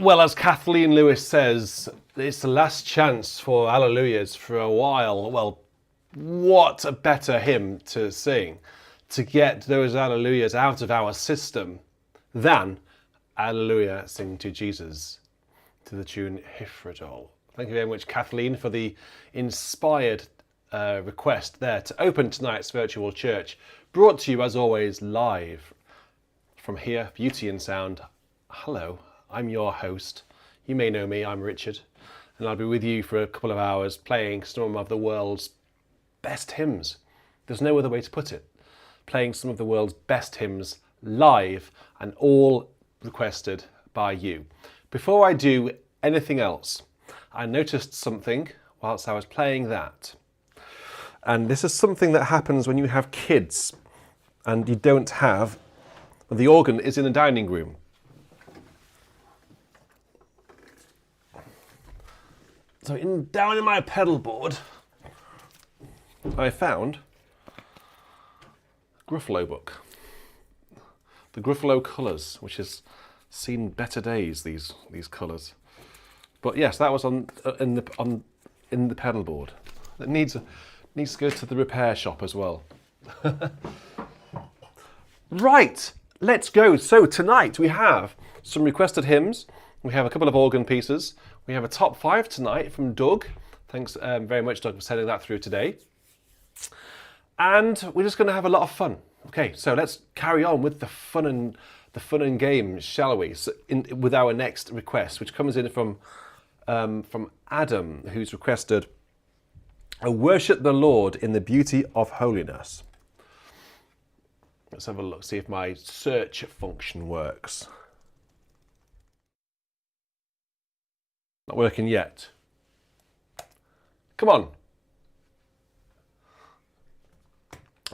Well, as Kathleen Lewis says, it's the last chance for hallelujahs for a while. Well, what a better hymn to sing to get those hallelujahs out of our system than Hallelujah, Sing to Jesus, to the tune Hifradol. Thank you very much, Kathleen, for the inspired request there to open tonight's virtual church, brought to you as always live from here, Beauty and Sound. Hello, I'm your host. You may know me, I'm Richard, and I'll be with you for a couple of hours playing some of the world's best hymns. There's no other way to put it. Playing some of the world's best hymns live and all requested by you. Before I do anything else, I noticed something whilst I was playing that. And this is something that happens when you have kids and you don't have, the organ is in the dining room. So down in my pedal board, I found a Gruffalo book. The Gruffalo colours, which has seen better days, these colours. But yes, that was in the pedal board. It needs to go to the repair shop as well. Right, let's go. So tonight we have some requested hymns. We have a couple of organ pieces. We have a top 5 tonight from Doug. Thanks very much, Doug, for sending that through today. And we're just going to have a lot of fun. Okay, so let's carry on with the fun and games, shall we? So with our next request, which comes in from Adam, who's requested, "Worship the Lord in the beauty of holiness." Let's have a look, see if my search function works. Not working yet. Come on.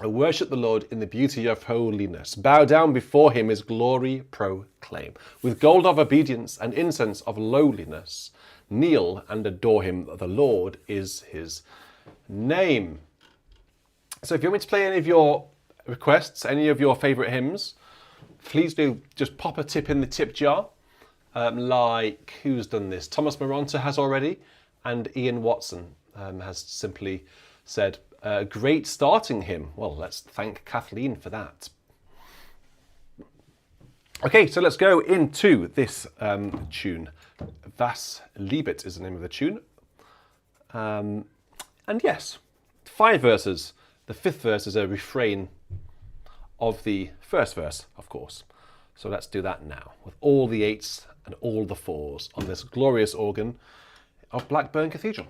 "Worship the Lord in the beauty of holiness. Bow down before him, his glory proclaim. With gold of obedience and incense of lowliness, kneel and adore him. The Lord is his name." So if you want me to play any of your requests, any of your favourite hymns, please do just pop a tip in the tip jar. Like, who's done this? Thomas Maronta has already, and Ian Watson has simply said, "Great starting hymn." Well, let's thank Kathleen for that. Okay, so let's go into this tune. "Was liebet" is the name of the tune. And yes, 5 verses. The 5th verse is a refrain of the first verse, of course. So let's do that now, with all the 8s and all the 4s on this glorious organ of Blackburn Cathedral.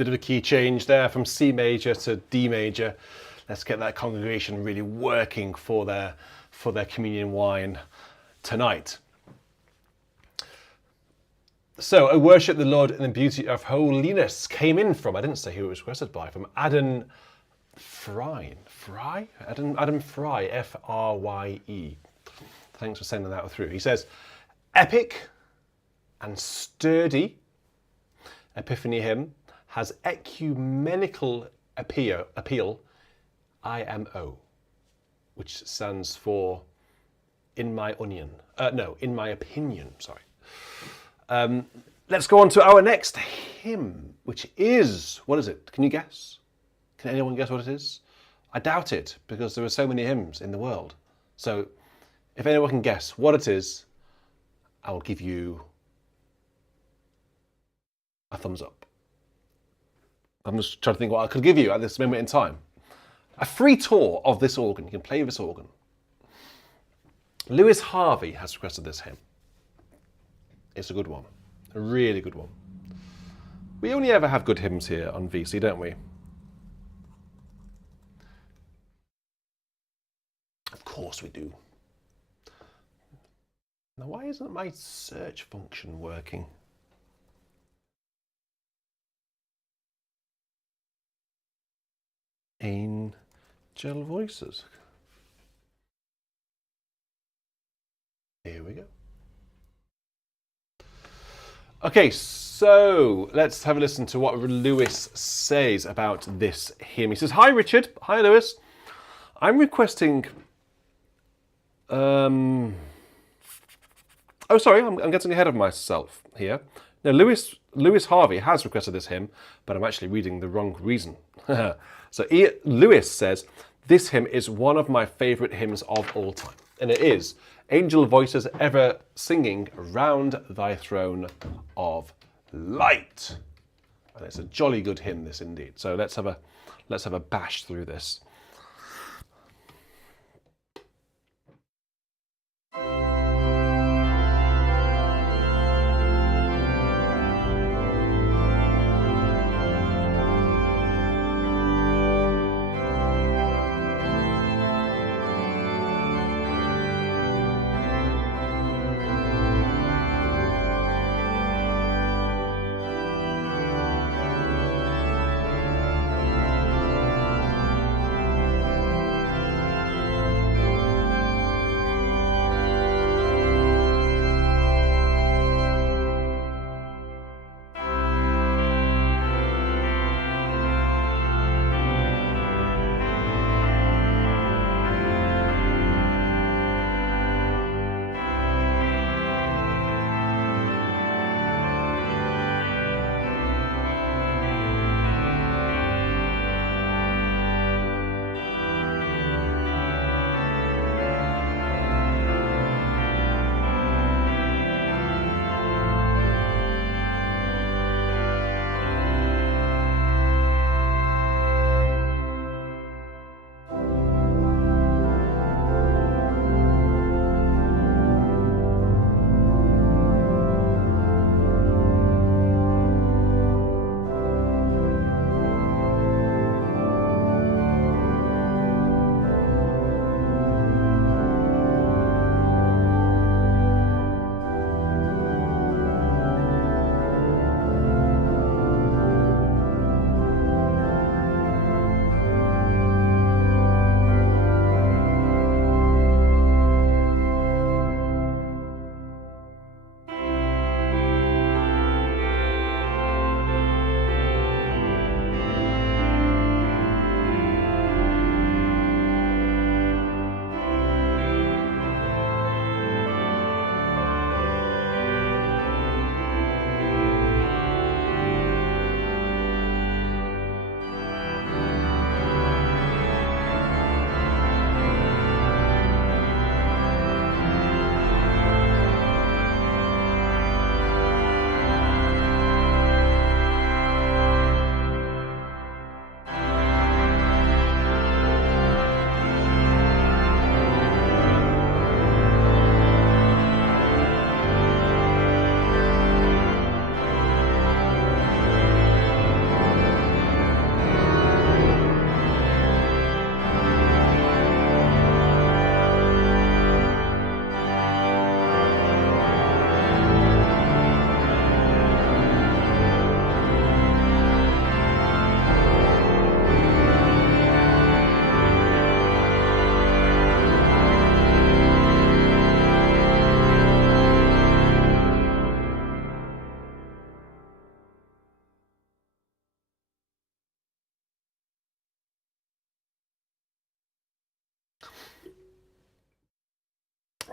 bit of a key change there from C major to D major. Let's get that congregation really working for their communion wine tonight. So, I worship the Lord in the beauty of holiness came in from, I didn't say who it was requested by, from Adam Fry, Adam Fry, F-R-Y-E. Thanks for sending that through. He says, epic and sturdy Epiphany hymn has ecumenical appeal, IMO, which stands for in my opinion, sorry. Let's go on to our next hymn, which is, what is it? Can you guess? Can anyone guess what it is? I doubt it, because there are so many hymns in the world. So if anyone can guess what it is, I will give you a thumbs up. I'm just trying to think what I could give you at this moment in time. A free tour of this organ. You can play this organ. Lewis Harvey has requested this hymn. It's a good one. A really good one. We only ever have good hymns here on VC, don't we? Of course we do. Now, why isn't my search function working? Angel Voices. Here we go. Okay, so let's have a listen to what Lewis says about this hymn. He says, hi Richard, hi Lewis. I'm requesting, I'm getting ahead of myself here. Now Lewis Harvey has requested this hymn, but I'm actually reading the wrong reason. So Lewis says, this hymn is one of my favourite hymns of all time. And it is, angel voices ever singing round thy throne of light. And it's a jolly good hymn, this indeed. So let's have a bash through this.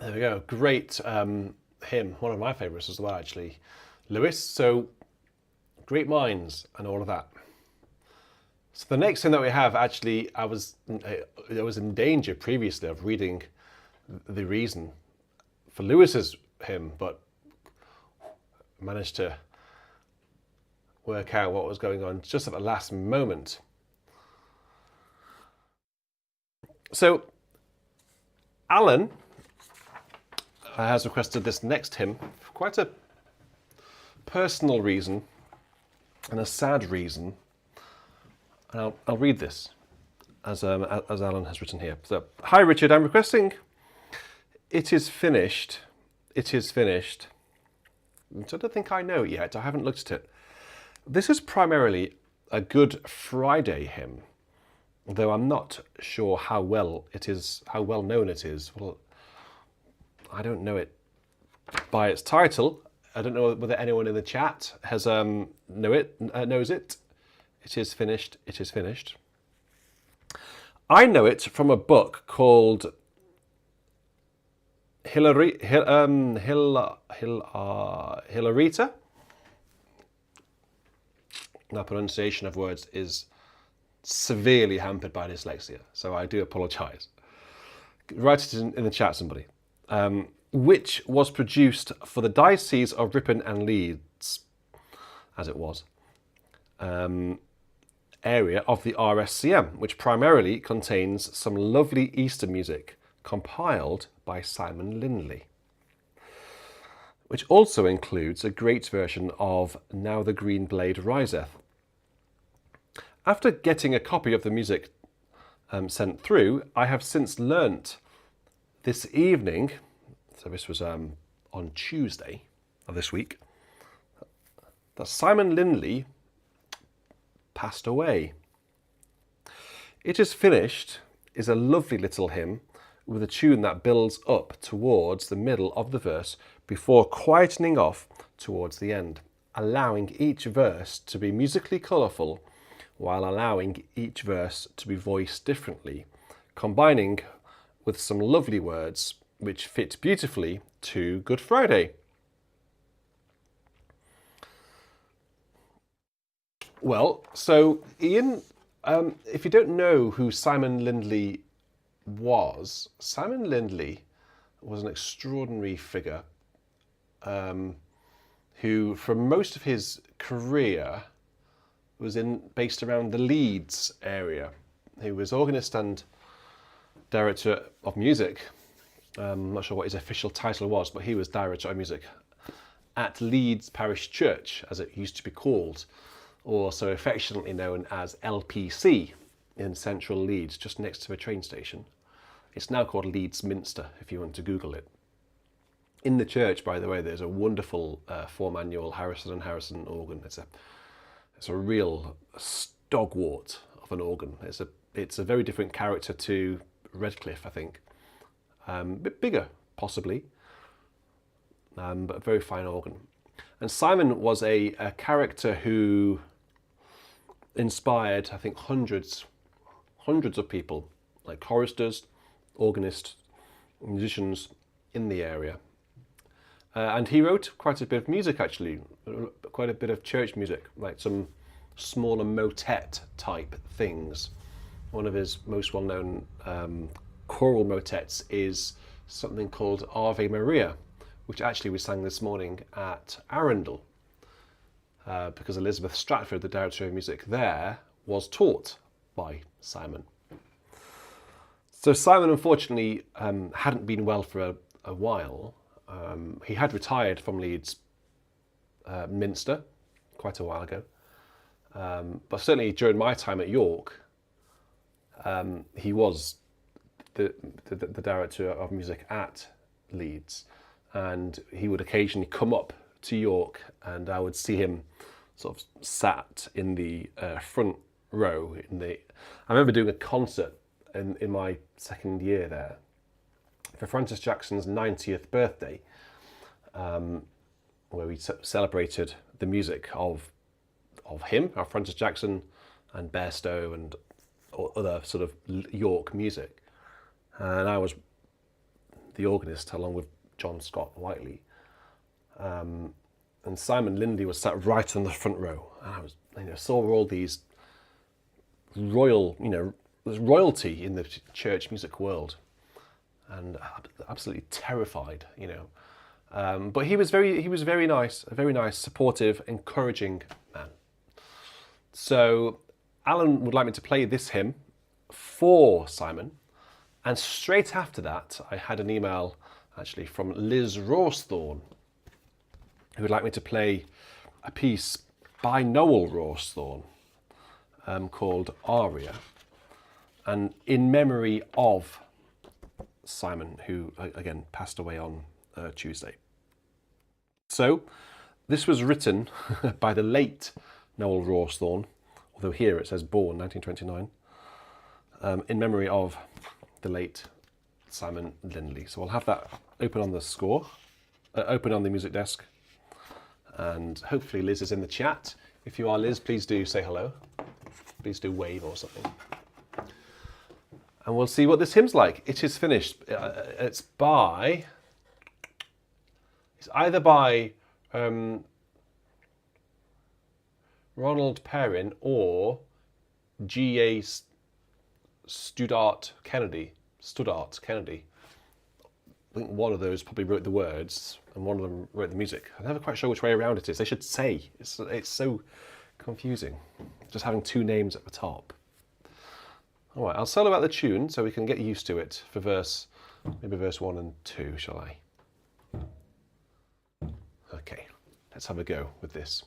There we go. Great hymn. One of my favourites as well, actually. Lewis. So great minds and all of that. So the next thing that we have, actually, I was in danger previously of reading the reason for Lewis's hymn, but managed to work out what was going on just at the last moment. So Alan has requested this next hymn for quite a personal reason and a sad reason. And I'll read this as Alan has written here. So, hi Richard, I'm requesting "It Is Finished, It Is Finished." So I don't think I know it yet. I haven't looked at it. This is primarily a Good Friday hymn, though I'm not sure how well known it is. Well, I don't know it by its title. I don't know whether anyone in the chat has knows it. It is finished. It is finished. I know it from a book called Hilarita. My pronunciation of words is severely hampered by dyslexia, so I do apologise. Write it in the chat, somebody. Which was produced for the Diocese of Ripon and Leeds, as it was, area of the RSCM, which primarily contains some lovely Easter music compiled by Simon Lindley, which also includes a great version of Now the Green Blade Riseth. After getting a copy of the music sent through, I have since learnt this evening, so this was on Tuesday of this week, that Simon Lindley passed away. It Is Finished is a lovely little hymn with a tune that builds up towards the middle of the verse before quietening off towards the end, allowing each verse to be musically colourful while allowing each verse to be voiced differently, combining with some lovely words which fit beautifully to Good Friday. Well, so Ian, if you don't know who Simon Lindley was, Simon Lindley was an extraordinary figure who, for most of his career, was based around the Leeds area. He was organist and director of music. I'm not sure what his official title was, but he was director of music at Leeds Parish Church, as it used to be called, or so affectionately known as LPC, in central Leeds, just next to a train station. It's now called Leeds Minster, if you want to Google it. In the church, by the way, there's a wonderful 4-manual Harrison & Harrison organ. It's a real stalwart of an organ. It's a very different character to Redcliffe, I think. A bit bigger, possibly, but a very fine organ. And Simon was a character who inspired, I think, hundreds of people, like choristers, organists, musicians in the area. And he wrote quite a bit of music, actually, quite a bit of church music, like some smaller motet type things. One of his most well-known choral motets is something called Ave Maria, which actually we sang this morning at Arundel, because Elizabeth Stratford, the director of music there, was taught by Simon. So Simon, unfortunately, hadn't been well for a while. He had retired from Leeds Minster quite a while ago, but certainly during my time at York, he was the director of music at Leeds, and he would occasionally come up to York, and I would see him sort of sat in the front row. I remember doing a concert in my second year there for Francis Jackson's 90th birthday, where we celebrated the music of him, of Francis Jackson, and Bairstow, and other sort of York music. And I was the organist, along with John Scott Whiteley. And Simon Lindley was sat right in the front row. And I was, saw all these there's royalty in the church music world, and absolutely terrified, But he was very nice, a very nice, supportive, encouraging man. So Alan would like me to play this hymn for Simon, and straight after that, I had an email actually from Liz Rawsthorne, who would like me to play a piece by Noel Rawsthorne called Aria, and in memory of Simon, who again passed away on Tuesday. So this was written by the late Noel Rawsthorne, although here it says born 1929, in memory of the late Simon Lindley. So we'll have that open on the score, open on the music desk, and hopefully Liz is in the chat. If you are Liz, please do say hello. Please do wave or something. And we'll see what this hymn's like. It is finished. It's either by Ronald Perrin or G.A. Studart Kennedy. I think one of those probably wrote the words and one of them wrote the music. I'm never quite sure which way around it is. They should say. It's so confusing, just having two names at the top. All right, I'll solo out the tune so we can get used to it for maybe verse 1 and 2, shall I? Okay, let's have a go with this.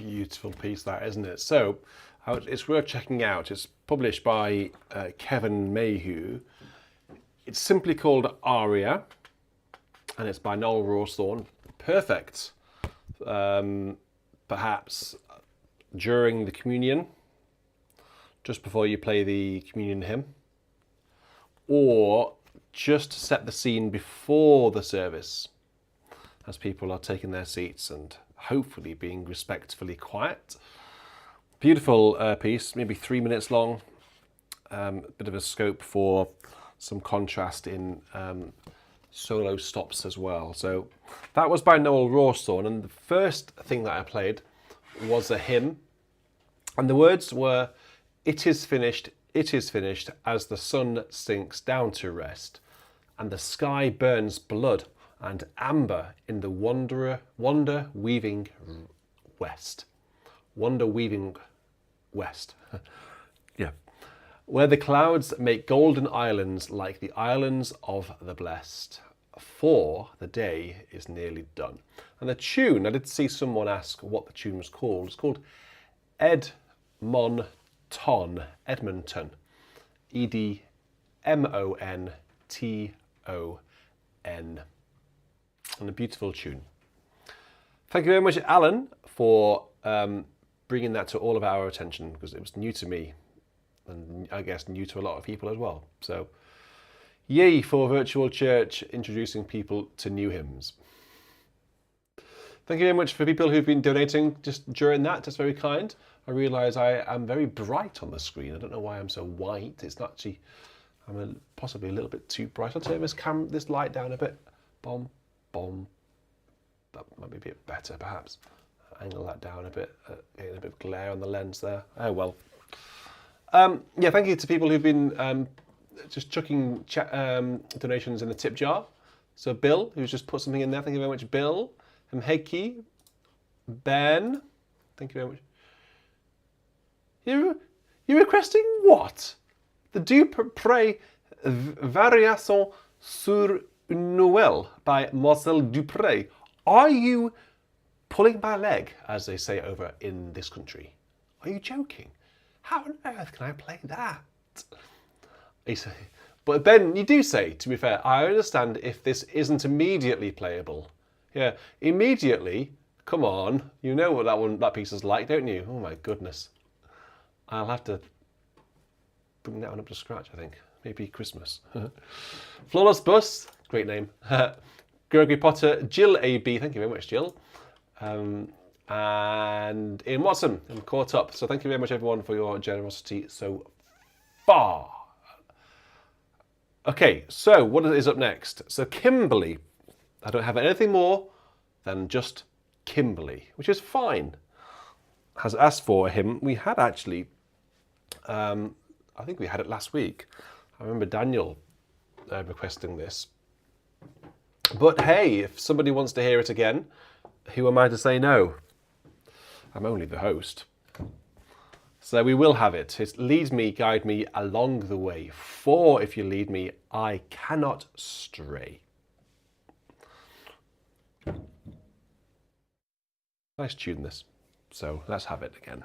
Beautiful piece that, isn't it? So it's worth checking out. It's published by Kevin Mayhew. It's simply called Aria, and it's by Noel Rawsthorne. Perfect. Perhaps during the communion, just before you play the communion hymn, or just to set the scene before the service, as people are taking their seats and hopefully being respectfully quiet. Beautiful piece, maybe 3 minutes long. A bit of a scope for some contrast in solo stops as well. So that was by Noel Rawsthorne, and the first thing that I played was a hymn, and the words were, it is finished, as the sun sinks down to rest, and the sky burns blood and amber in the wonder-weaving west. Wonder-weaving west. Yeah. Where the clouds make golden islands like the islands of the blessed, for the day is nearly done. And the tune, I did see someone ask what the tune was called. It's called Edmonton. Edmonton. And a beautiful tune. Thank you very much, Alan, for bringing that to all of our attention, because it was new to me, and I guess new to a lot of people as well. So, yay for Virtual Church introducing people to new hymns. Thank you very much for people who've been donating just during that. That's very kind. I realise I am very bright on the screen. I don't know why I'm so white. It's not actually, possibly a little bit too bright. I'll turn this light down a bit. Boom. That might be a bit better, perhaps. Angle that down a bit, getting a bit of glare on the lens there. Oh well. Yeah, thank you to people who've been just chucking donations in the tip jar. So Bill, who's just put something in there, thank you very much, Bill. Heiki, Ben, thank you very much. You're requesting what? The Dupré Variation sur Noel by Marcel Dupré. Are you pulling my leg, as they say over in this country? Are you joking? How on earth can I play that? But Ben, you do say, to be fair, I understand if this isn't immediately playable. Yeah, immediately, come on. You know what that piece is like, don't you? Oh my goodness. I'll have to bring that one up to scratch, I think. Maybe Christmas. Flawless Bus, great name. Gregory Potter, Jill AB, thank you very much, Jill. And Ian Watson, I'm caught up. So thank you very much, everyone, for your generosity so far. Okay, so what is up next? So Kimberly, I don't have anything more than just Kimberly, which is fine, has asked for him. We had actually, I think we had it last week. I remember Daniel requesting this. But hey, if somebody wants to hear it again, who am I to say no? I'm only the host. So we will have it. It leads me, guide me along the way. For if you lead me, I cannot stray. Nice tune, this. So let's have it again.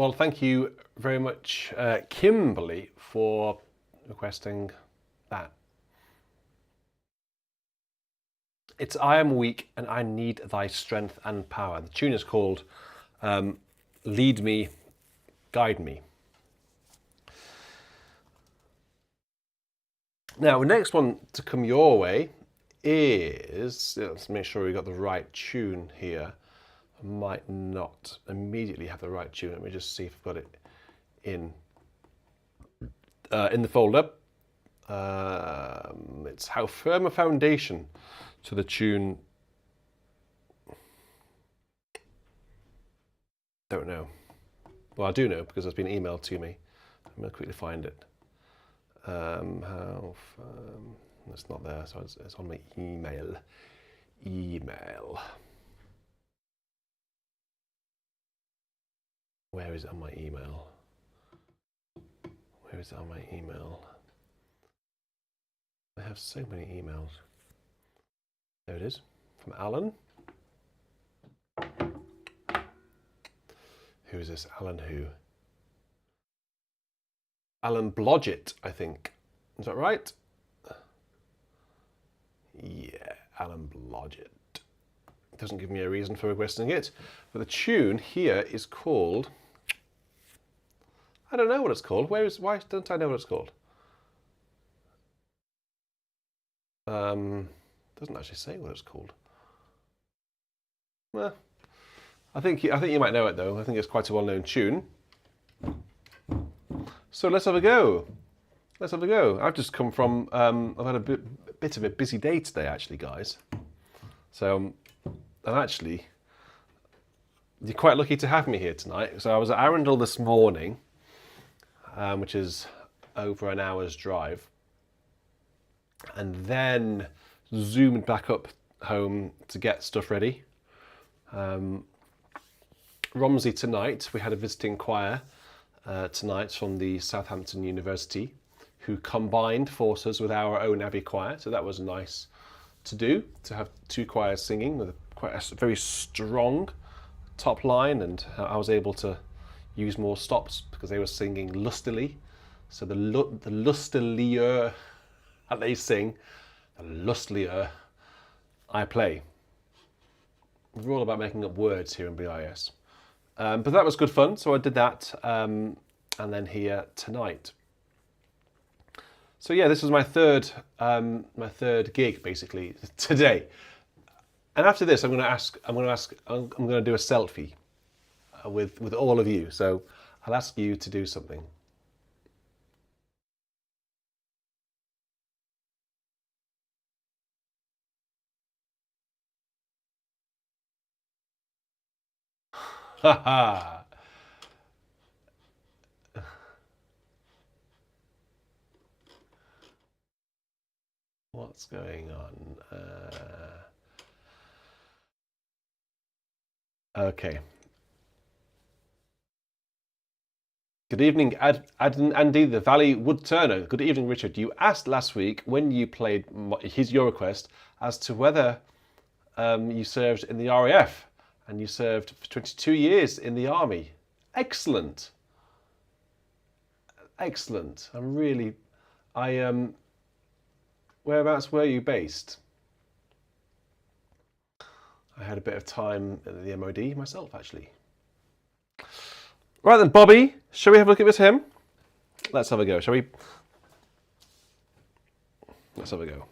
Well, thank you very much, Kimberly, for requesting that. It's I am weak and I need thy strength and power. The tune is called Lead Me, Guide Me. Now, the next one to come your way is, let's make sure we got the right tune here. I might not immediately have the right tune. Let me just see if I've got it in the folder. It's How Firm a Foundation to the tune. Don't know. Well, I do know because it's been emailed to me. I'm going to quickly find it. How firm. It's not there, so it's on my email. Where is it on my email? Where is it on my email? I have so many emails. There it is, from Alan. Who is this? Alan who? Alan Blodgett, I think. Is that right? Yeah, Alan Blodgett. It doesn't give me a reason for requesting it, but the tune here is called, I don't know what it's called. Why don't I know what it's called? Doesn't actually say what it's called. Well, I think you might know it though. I think it's quite a well-known tune. So let's have a go. Let's have a go. I've just come from, I've had a bit of a busy day today actually, guys. So I'm actually, you're quite lucky to have me here tonight. So I was at Arundel this morning, which is over an hour's drive. And then zoomed back up home to get stuff ready. Romsey tonight, we had a visiting choir tonight from the Southampton University who combined forces with our own Abbey choir. So that was nice to do, to have two choirs singing with quite a very strong top line, and I was able to use more stops because they were singing lustily. So the lustilier that they sing, the lustlier I play. We're all about making up words here in BIS. But that was good fun, so I did that, and then here tonight. So yeah, this is my third gig basically today. And after this, I'm going to do a selfie with all of you. So I'll ask you to do something. Haha. What's going on? Okay. Good evening, Andy, the Valley Wood Turner. Good evening, Richard. You asked last week when you played your request as to whether you served in the RAF, and you served for 22 years in the Army. Excellent. Excellent. Whereabouts were you based? I had a bit of time at the MOD myself, actually. Right then, Bobby, shall we have a look at this hymn? Let's have a go, shall we? Let's have a go.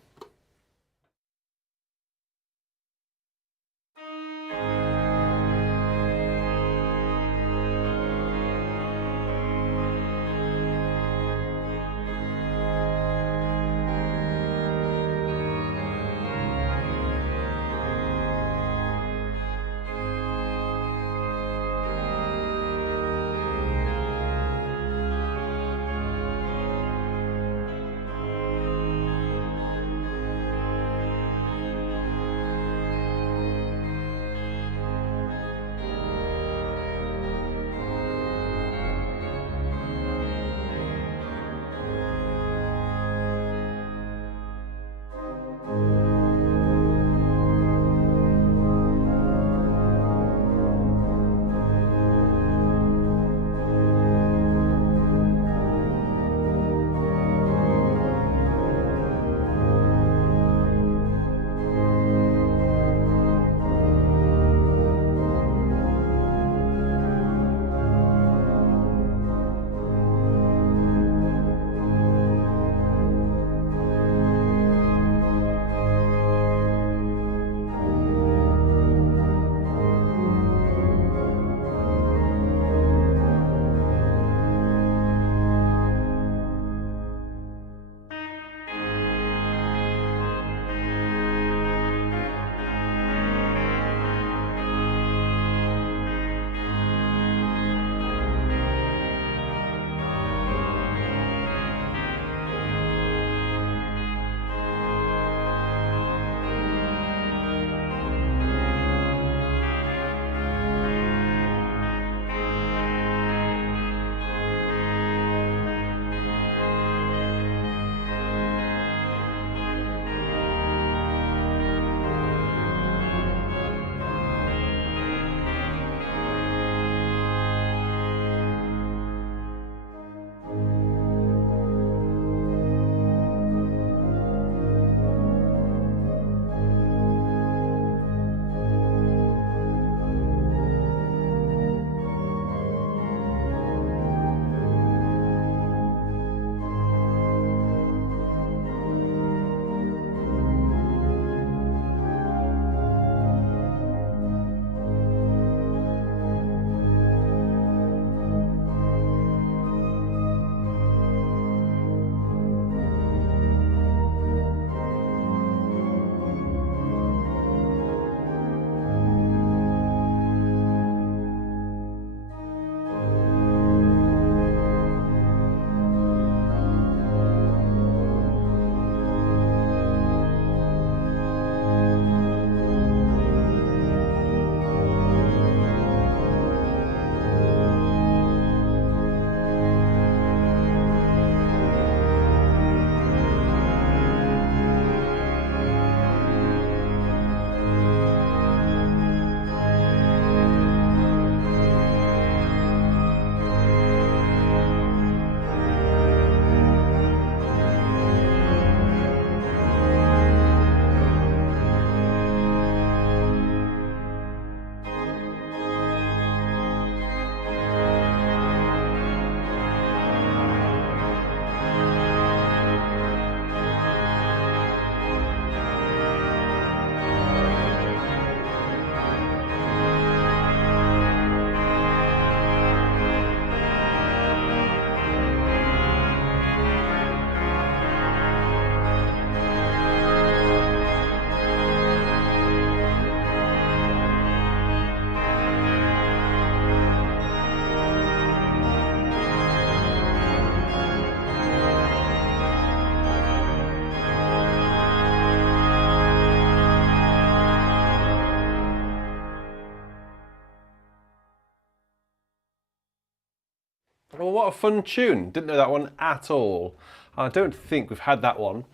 what a fun tune. Didn't know that one at all. I don't think we've had that one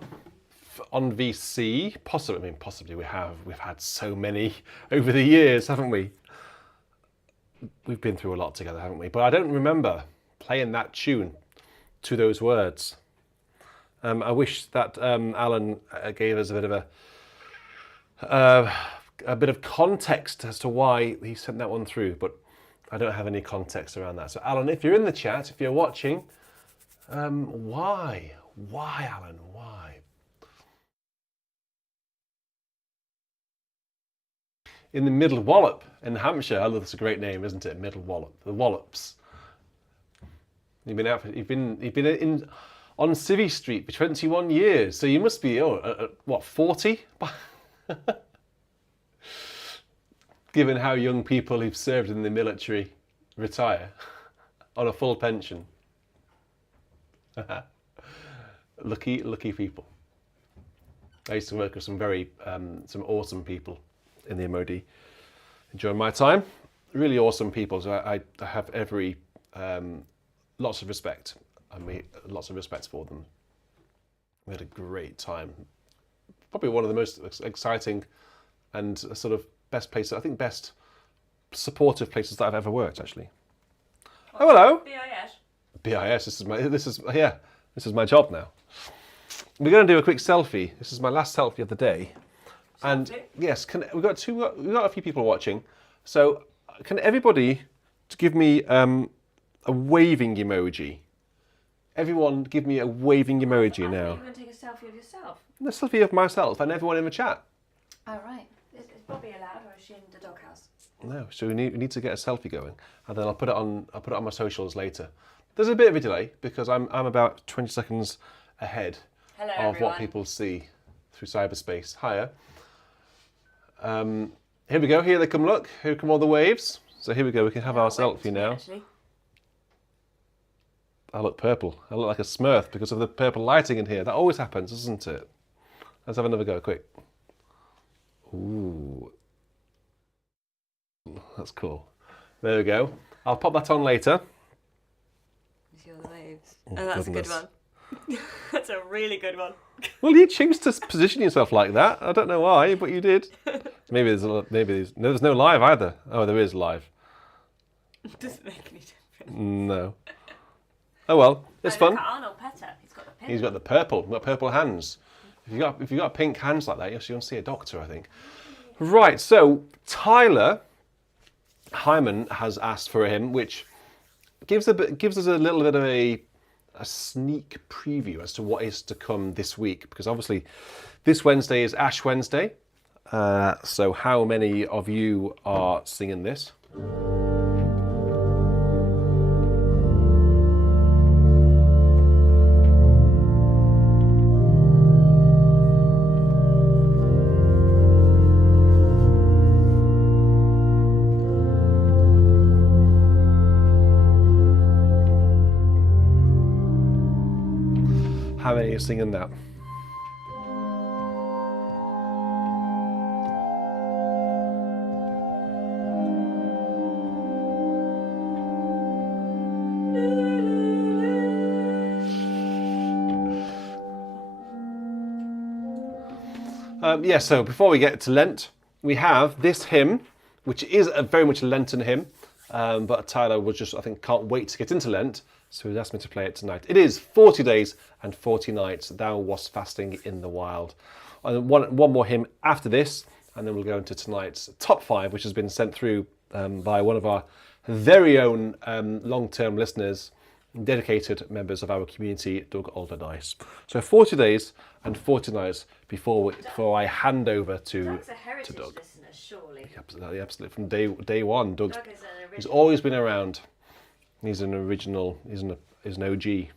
on VC. Possibly, I mean, possibly we have. We've had so many over the years, haven't we? We've been through a lot together, haven't we? But I don't remember playing that tune to those words. I wish that Alan gave us a bit of context as to why he sent that one through, but I don't have any context around that. So Alan, if you're in the chat, if you're watching, why? Why, Alan? Why? In the Middle Wallop in Hampshire. I love that's a great name, isn't it? Middle Wallop. The Wallops. You've been in on Civvy Street for 21 years, so you must be what, 40? Given how young people who've served in the military retire on a full pension. Lucky people. I used to work with some awesome people in the MOD during my time. Really awesome people. So I have lots of respect. Lots of respect for them. We had a great time. Probably one of the most exciting and sort of best places, I think best supportive places that I've ever worked, actually. Oh, hello. BIS. This is my job now. We're going to do a quick selfie. This is my last selfie of the day. And yes, we've got a few people watching. So can everybody give me a waving emoji? Everyone give me a waving emoji now. You're going to take a selfie of yourself? A selfie of myself and everyone in the chat. Oh, right. Is Bobby allowed, or is she in the doghouse? No, so we need to get a selfie going, and then I'll put it on my socials later. There's a bit of a delay because I'm about 20 seconds ahead of what people see through cyberspace. Hiya. Here we go. Here they come. Look. Here come all the waves. So here we go. We can have our selfie now. Actually. I look purple. I look like a Smurf because of the purple lighting in here. That always happens, doesn't it? Let's have another go, quick. Ooh. That's cool. There we go. I'll pop that on later. See all the waves. Oh, that's goodness. A good one. That's a really good one. Well, you choose to position yourself like that. I don't know why, but you did. Maybe there's no live either. Oh, there is live. Doesn't make any difference. No. Oh well, it's fun. Look at Arnold Petter. He's got the pink. He's got the purple. He's got purple hands. If you got pink hands like that, you're going to see a doctor, I think. Right. So Tyler Hyman has asked for a hymn, which gives us a little bit of a sneak preview as to what is to come this week, because obviously this Wednesday is Ash Wednesday. So how many of you are singing this? How many are singing that? So before we get to Lent, we have this hymn, which is very much a Lenten hymn, but Tyler I think, can't wait to get into Lent, so he's asked me to play it tonight. It is 40 days and 40 nights, thou wast fasting in the wild. And one more hymn after this, and then we'll go into tonight's top 5, which has been sent through by one of our very own long-term listeners, dedicated members of our community, Doug Alderdice. So 40 days and 40 nights before I hand over to Doug's a heritage Doug. listener, surely. Absolutely. From day one, Doug is an original. He's always been around. He's an original. He's an OG.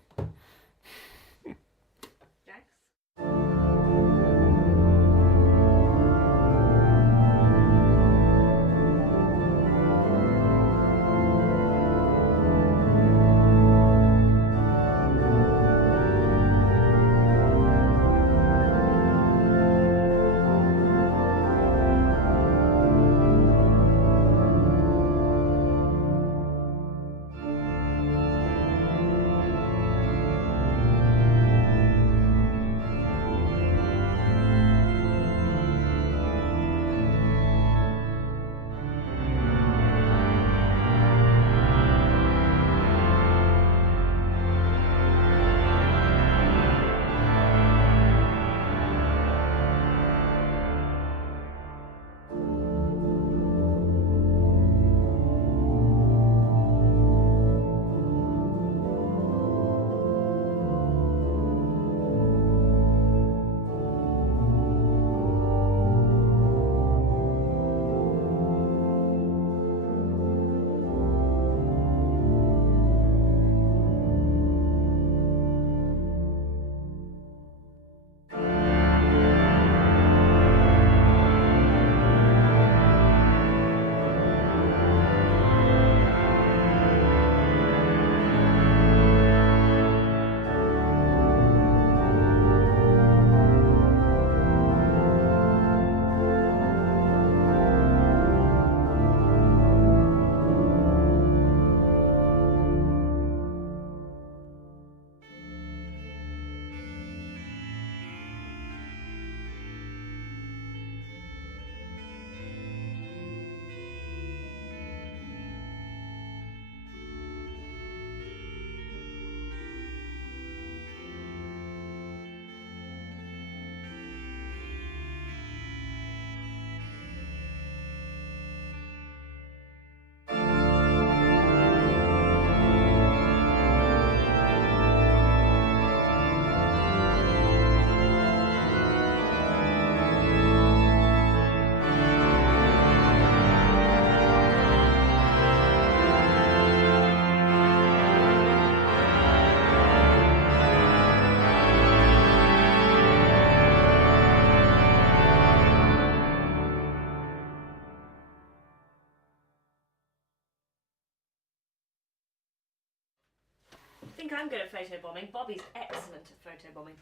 think I'm good at photobombing. Bobby's excellent at photobombing.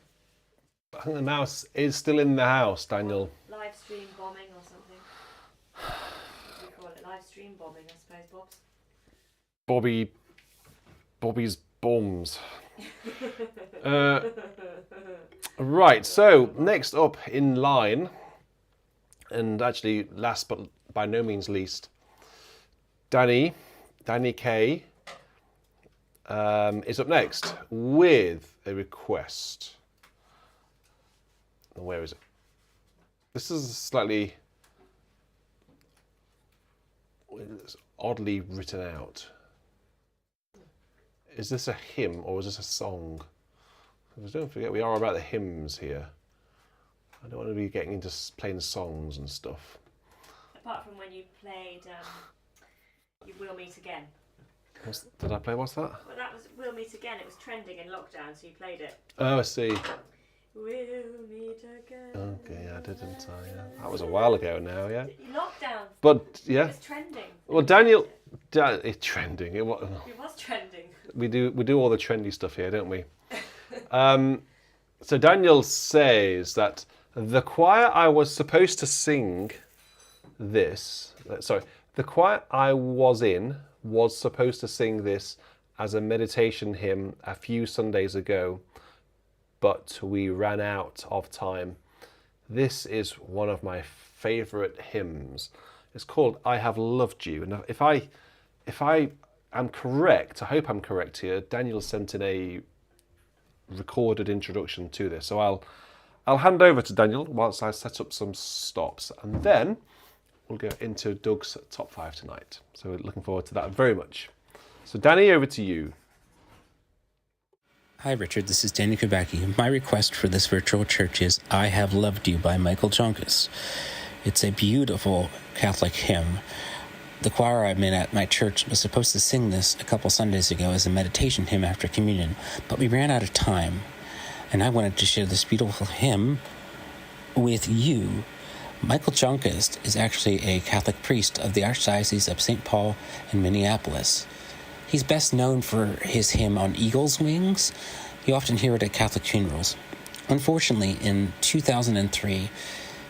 I think the mouse is still in the house, Daniel. Live stream bombing or something. What do we call it? Live stream bombing, I suppose, Bob's. Bobby's bombs. Right, so next up in line, and actually last but by no means least, Danny K is up next with a request. Where is it? This is slightly oddly written out. Is this a hymn or is this a song? Because don't forget, we are about the hymns here. I don't want to be getting into playing songs and stuff. Apart from when you played You Will Meet Again. Did I play? What's that? Well, that was We'll Meet Again. It was trending in lockdown, so you played it. Oh, I see. We'll meet again. Okay, I didn't. That was a while ago now, yeah. Lockdown. But yeah. It was trending. Well, Daniel, it's trending. It was trending. We do all the trendy stuff here, don't we? So Daniel says that the choir I was supposed to sing this. The choir I was in was supposed to sing this as a meditation hymn a few Sundays ago, but we ran out of time. This is one of my favourite hymns. It's called I Have Loved You. And if I am correct, I hope I'm correct here, Daniel sent in a recorded introduction to this. So I'll hand over to Daniel whilst I set up some stops, and then we'll go into Doug's top 5 tonight. So we're looking forward to that very much. So Danny, over to you. Hi Richard, this is Danny Kubacki. My request for this virtual church is I Have Loved You by Michael Jonkis. It's a beautiful Catholic hymn. The choir I'm in at my church was supposed to sing this a couple Sundays ago as a meditation hymn after communion, but we ran out of time, and I wanted to share this beautiful hymn with you. Michael Jonkis is actually a Catholic priest of the Archdiocese of St. Paul in Minneapolis. He's best known for his hymn on eagle's wings. You often hear it at Catholic funerals. Unfortunately, in 2003,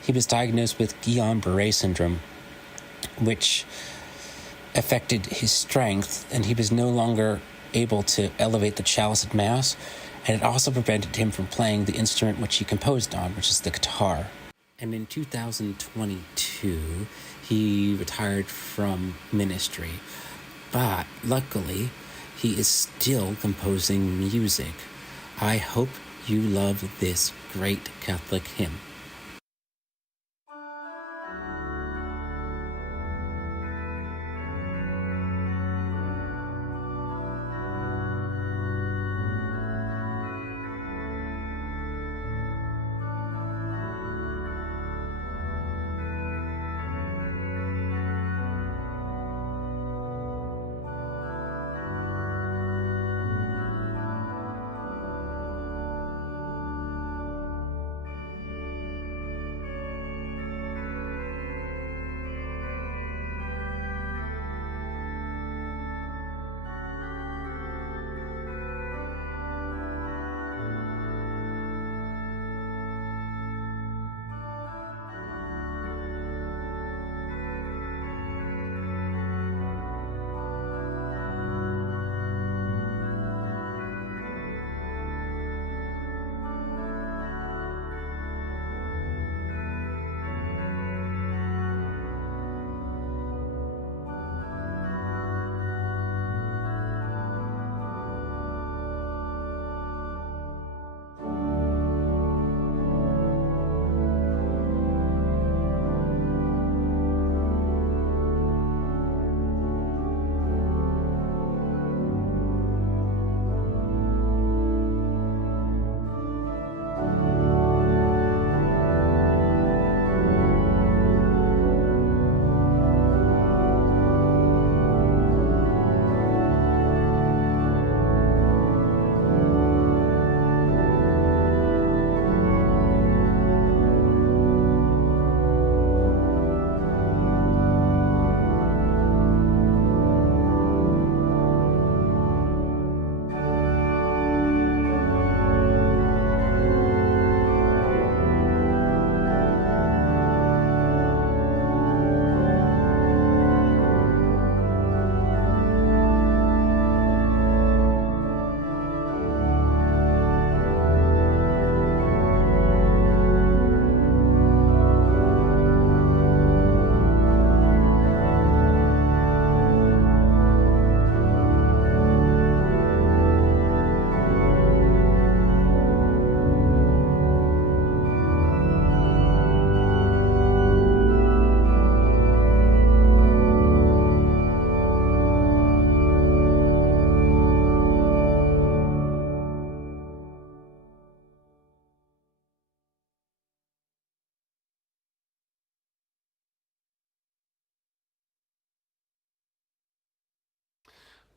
he was diagnosed with Guillain-Barré syndrome, which affected his strength, and he was no longer able to elevate the chalice at Mass, and it also prevented him from playing the instrument which he composed on, which is the guitar. And in 2022, he retired from ministry. But luckily, he is still composing music. I hope you love this great Catholic hymn.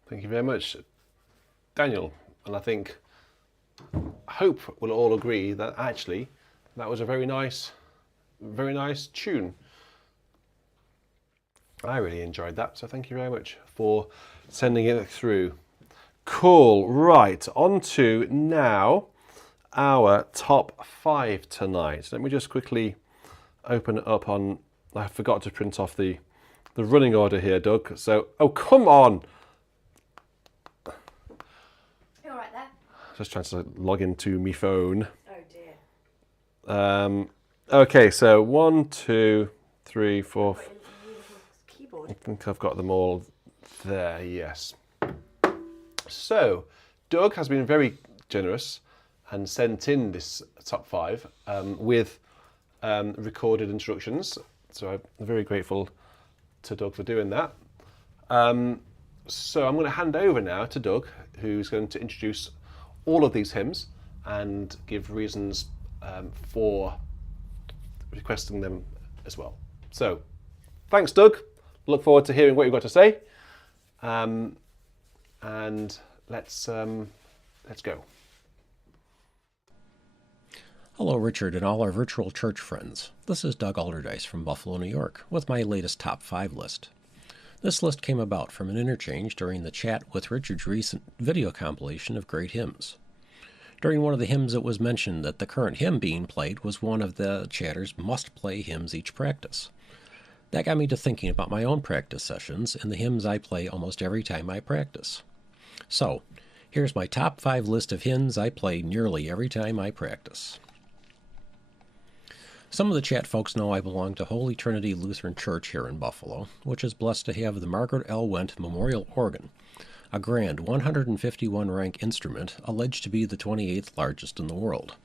Thank you very much, Daniel. And I hope we'll all agree that actually that was a very nice tune. I really enjoyed that, so thank you very much for sending it through. Cool, right, on to now our top 5 tonight. Let me just quickly open it up on, I forgot to print off the running order here, Doug. So, oh, come on. You're right there. Just trying to log into my phone. Oh dear. Okay, so 1, 2, 3, 4. Got your little keyboard. I think I've got them all there, yes. So, Doug has been very generous and sent in this top 5 with recorded instructions. So I'm very grateful to Doug for doing that. So I'm going to hand over now to Doug, who's going to introduce all of these hymns and give reasons for requesting them as well. So, thanks, Doug. Look forward to hearing what you've got to say. And let's go. Hello, Richard, and all our virtual church friends. This is Doug Alderdice from Buffalo, New York, with my latest top 5 list. This list came about from an interchange during the chat with Richard's recent video compilation of great hymns. During one of the hymns, it was mentioned that the current hymn being played was one of the chatter's must-play hymns each practice. That got me to thinking about my own practice sessions and the hymns I play almost every time I practice. So, here's my top 5 list of hymns I play nearly every time I practice. Some of the chat folks know I belong to Holy Trinity Lutheran Church here in Buffalo, which is blessed to have the Margaret L. Wendt Memorial Organ, a grand 151 rank instrument alleged to be the 28th largest in the world.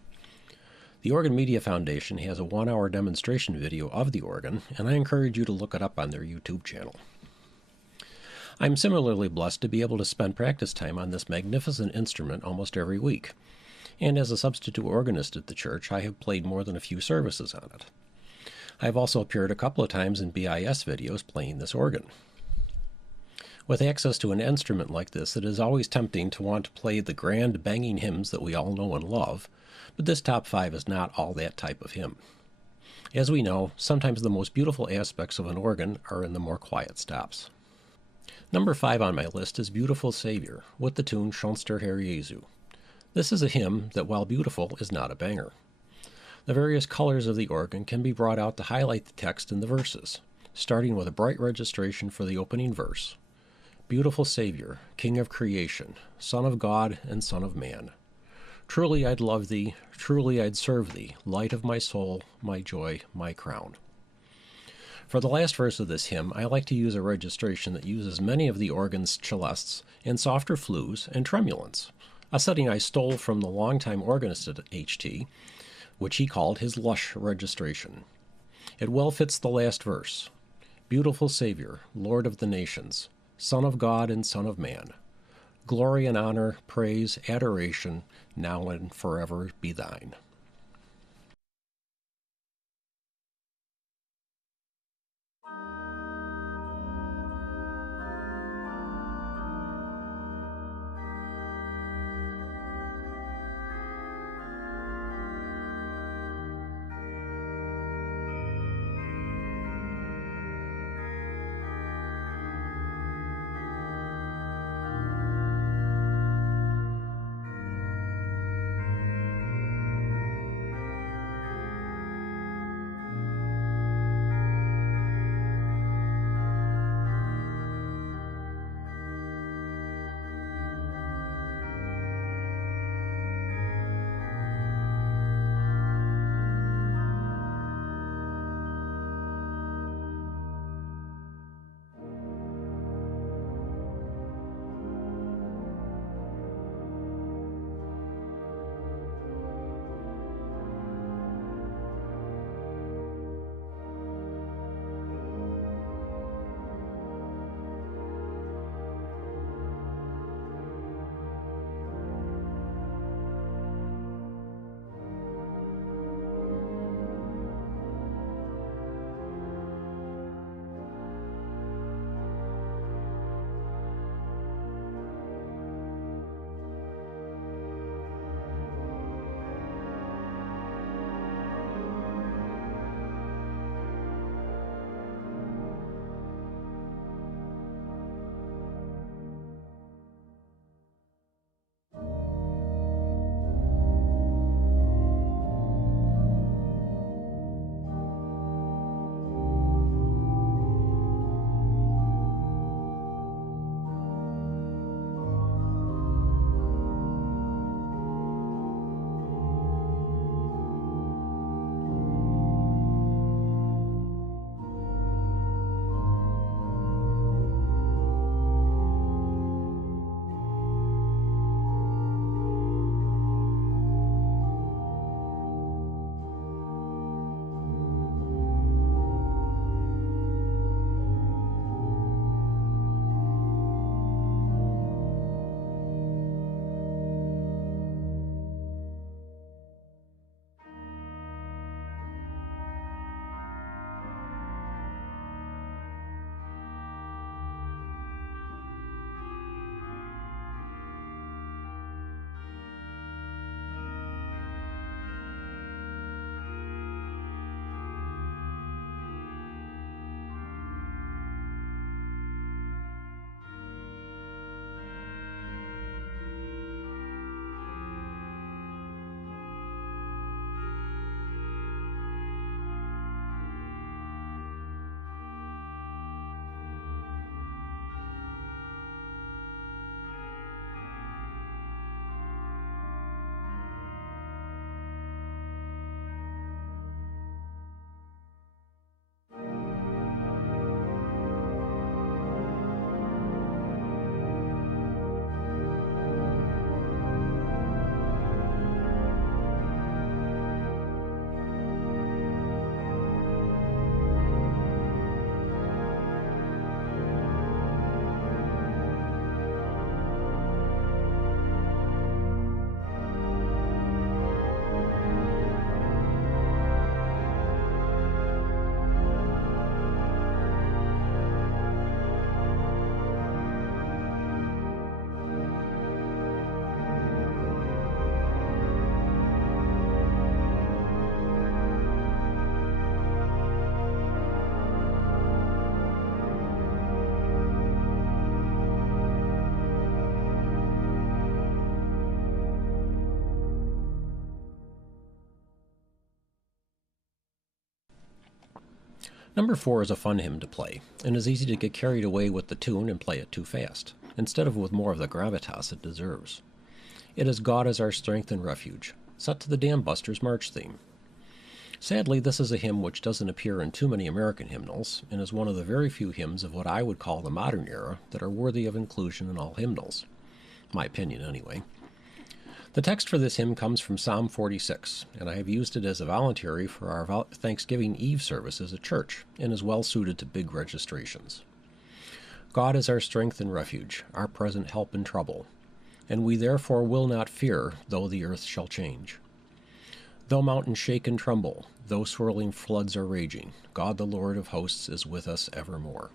The Organ Media Foundation has a 1-hour demonstration video of the organ, and I encourage you to look it up on their YouTube channel. I'm similarly blessed to be able to spend practice time on this magnificent instrument almost every week, and as a substitute organist at the church, I have played more than a few services on it. I have also appeared a couple of times in BIS videos playing this organ. With access to an instrument like this, it is always tempting to want to play the grand banging hymns that we all know and love, but this top 5 is not all that type of hymn. As we know, sometimes the most beautiful aspects of an organ are in the more quiet stops. Number 5 on my list is Beautiful Savior, with the tune Schonst der Herr Jesu. This is a hymn that, while beautiful, is not a banger. The various colors of the organ can be brought out to highlight the text in the verses, starting with a bright registration for the opening verse. Beautiful Savior, King of creation, Son of God and Son of man. Truly I'd love thee, truly I'd serve thee, light of my soul, my joy, my crown. For the last verse of this hymn, I like to use a registration that uses many of the organ's celestes and softer flues and tremulants, a setting I stole from the longtime organist at HT, which he called his lush registration. It well fits the last verse. Beautiful Savior, Lord of the nations, Son of God and Son of man. Glory and honor, praise, adoration, now and forever be thine. Number 4 is a fun hymn to play, and is easy to get carried away with the tune and play it too fast, instead of with more of the gravitas it deserves. It is God is Our Strength and Refuge, set to the Dam Busters March theme. Sadly, this is a hymn which doesn't appear in too many American hymnals, and is one of the very few hymns of what I would call the modern era that are worthy of inclusion in all hymnals. My opinion, anyway. The text for this hymn comes from Psalm 46, and I have used it as a voluntary for our Thanksgiving Eve services at church, and is well suited to big registrations. God is our strength and refuge, our present help in trouble, and we therefore will not fear, though the earth shall change. Though mountains shake and tremble, though swirling floods are raging, God the Lord of hosts is with us evermore.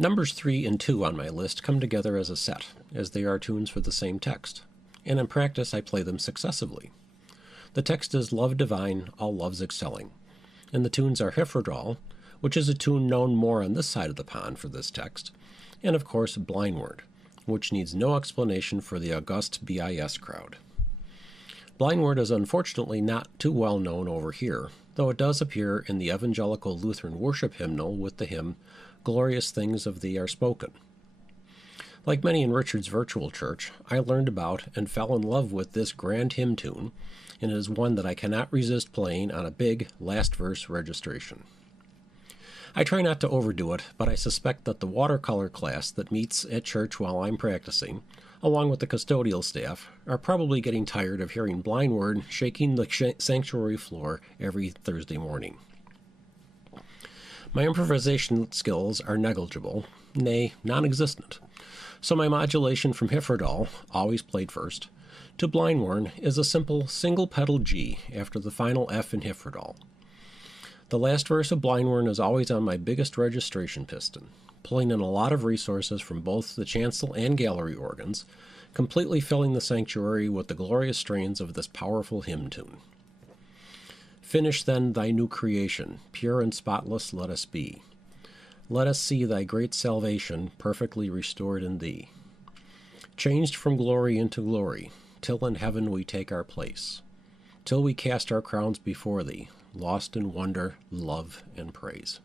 Numbers 3 and 2 on my list come together as a set, as they are tunes for the same text, and in practice I play them successively. The text is Love Divine, All Loves Excelling, and the tunes are Hyfrydal, which is a tune known more on this side of the pond for this text, and of course Blindward, which needs no explanation for the august BIS crowd. Blindward is unfortunately not too well known over here, though it does appear in the Evangelical Lutheran Worship Hymnal with the hymn Glorious Things of Thee Are Spoken. Like many in Richard's virtual church, I learned about and fell in love with this grand hymn tune, and it is one that I cannot resist playing on a big last verse registration. I try not to overdo it, but I suspect that the watercolor class that meets at church while I'm practicing, along with the custodial staff, are probably getting tired of hearing Blindward shaking the sanctuary floor every Thursday morning. My improvisation skills are negligible, nay, non-existent, so my modulation from Hyfrydal, always played first, to Blindward is a simple single-pedal G after the final F in Hyfrydal. The last verse of Blindward is always on my biggest registration piston, pulling in a lot of resources from both the chancel and gallery organs, completely filling the sanctuary with the glorious strains of this powerful hymn tune. Finish then thy new creation, pure and spotless let us be. Let us see thy great salvation perfectly restored in thee. Changed from glory into glory, till in heaven we take our place, till we cast our crowns before thee, lost in wonder, love, and praise.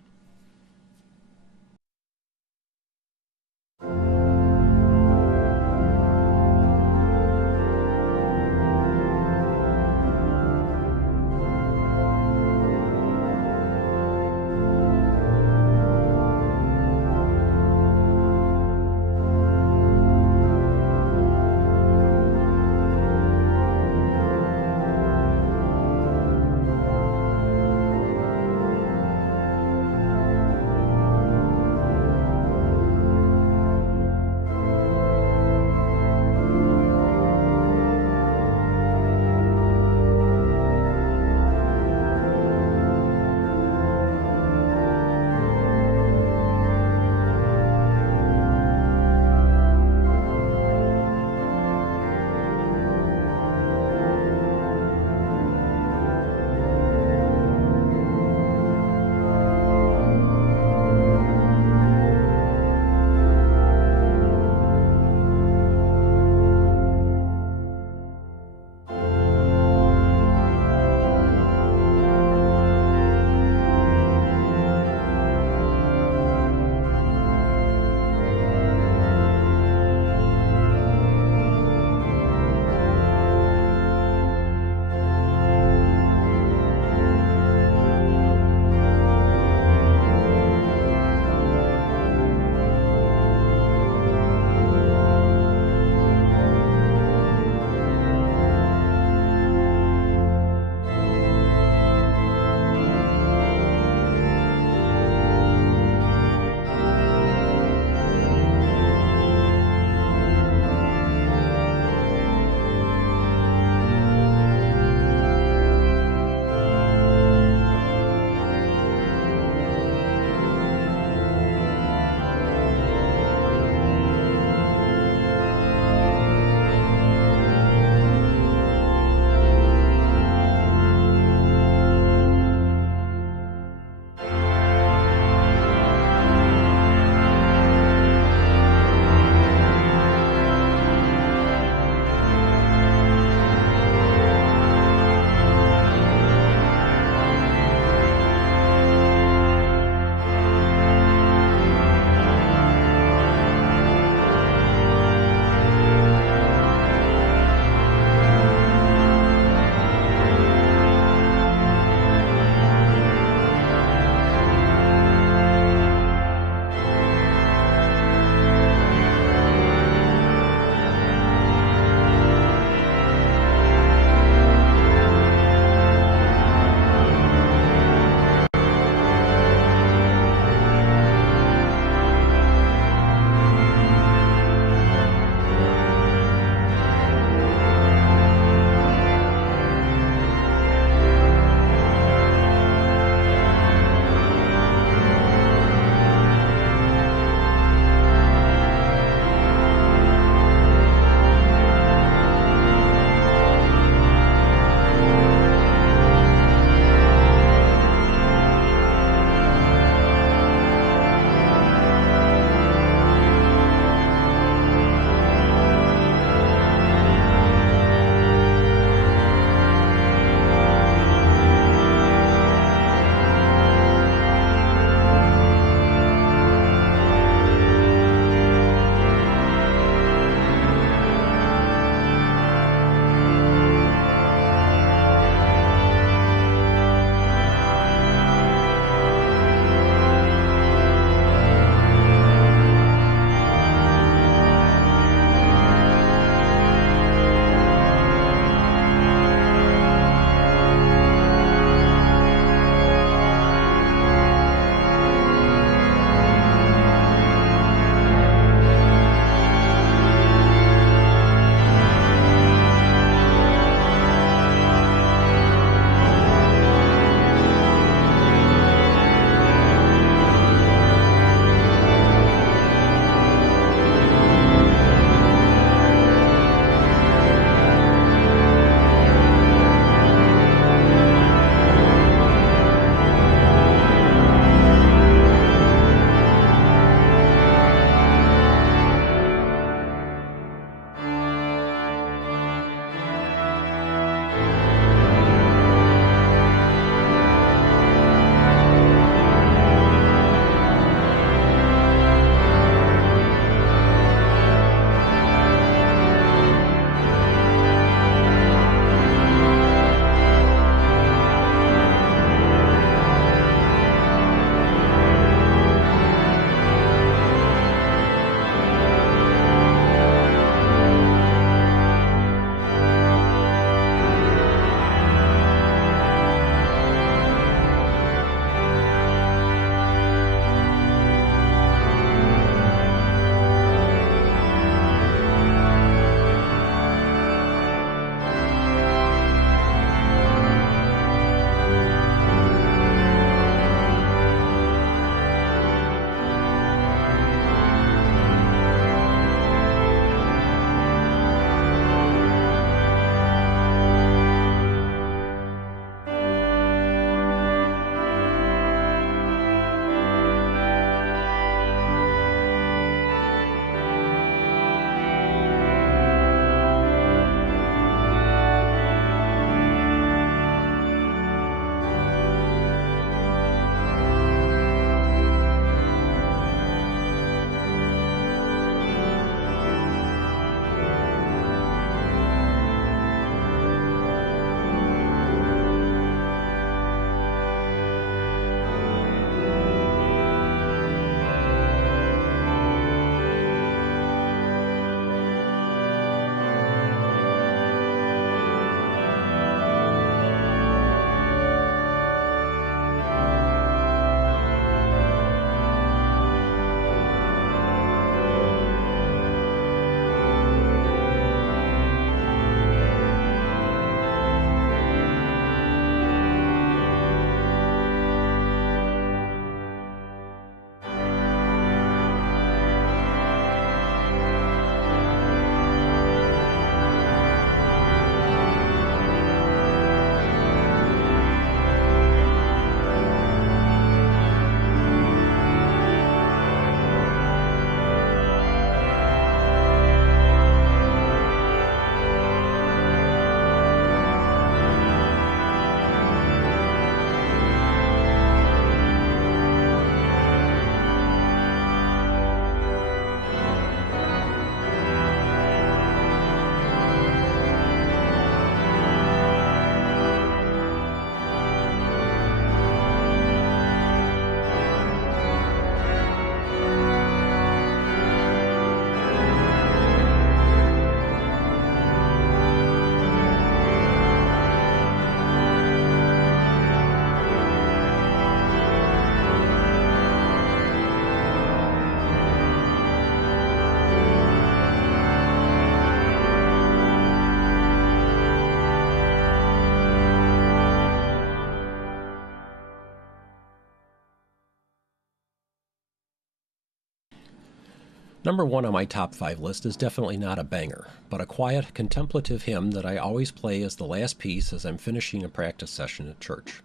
Number 1 on my top 5 list is definitely not a banger, but a quiet, contemplative hymn that I always play as the last piece as I'm finishing a practice session at church.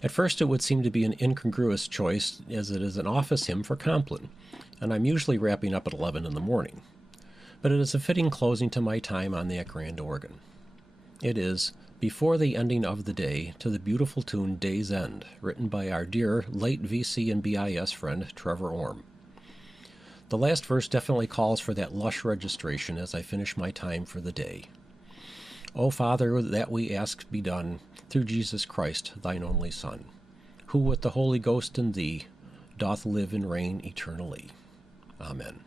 At first it would seem to be an incongruous choice, as it is an office hymn for Compline, and I'm usually wrapping up at 11 in the morning. But it is a fitting closing to my time on that grand organ. It is Before the Ending of the Day to the beautiful tune Day's End, written by our dear late VC and BIS friend Trevor Orm. The last verse definitely calls for that lush registration as I finish my time for the day. O Father, that we ask be done through Jesus Christ, thine only Son, who with the Holy Ghost in thee doth live and reign eternally. Amen.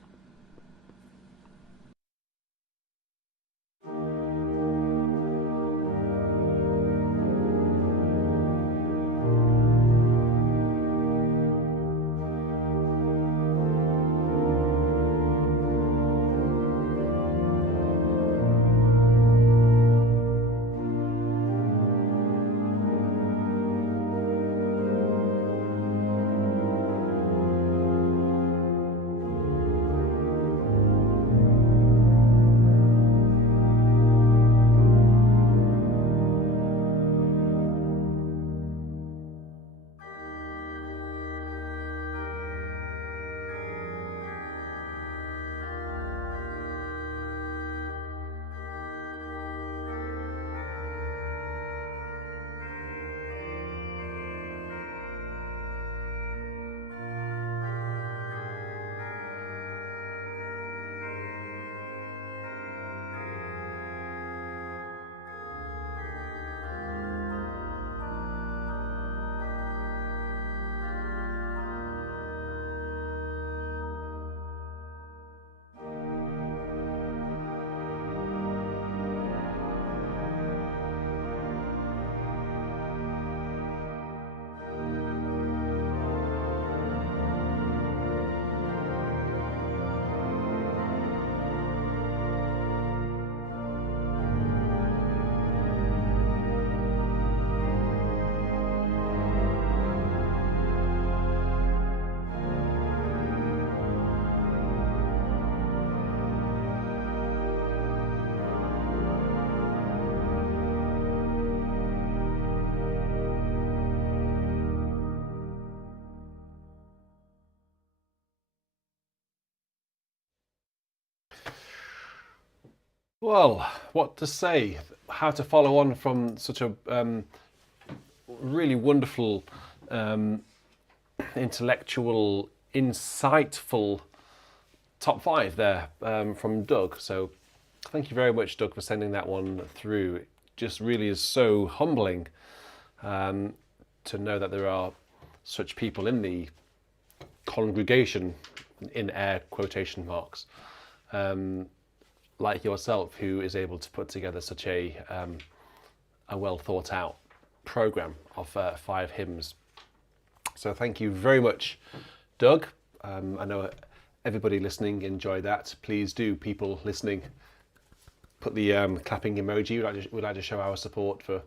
Well, what to say? How to follow on from such a really wonderful, intellectual, insightful top 5 there from Doug. So thank you very much, Doug, for sending that one through. It just really is so humbling to know that there are such people in the congregation, in air quotation marks, like yourself, who is able to put together such a well thought out program of 5 hymns. So thank you very much, Doug. I know everybody listening enjoyed that. Please do, people listening, put the clapping emoji. We'd like to show our support for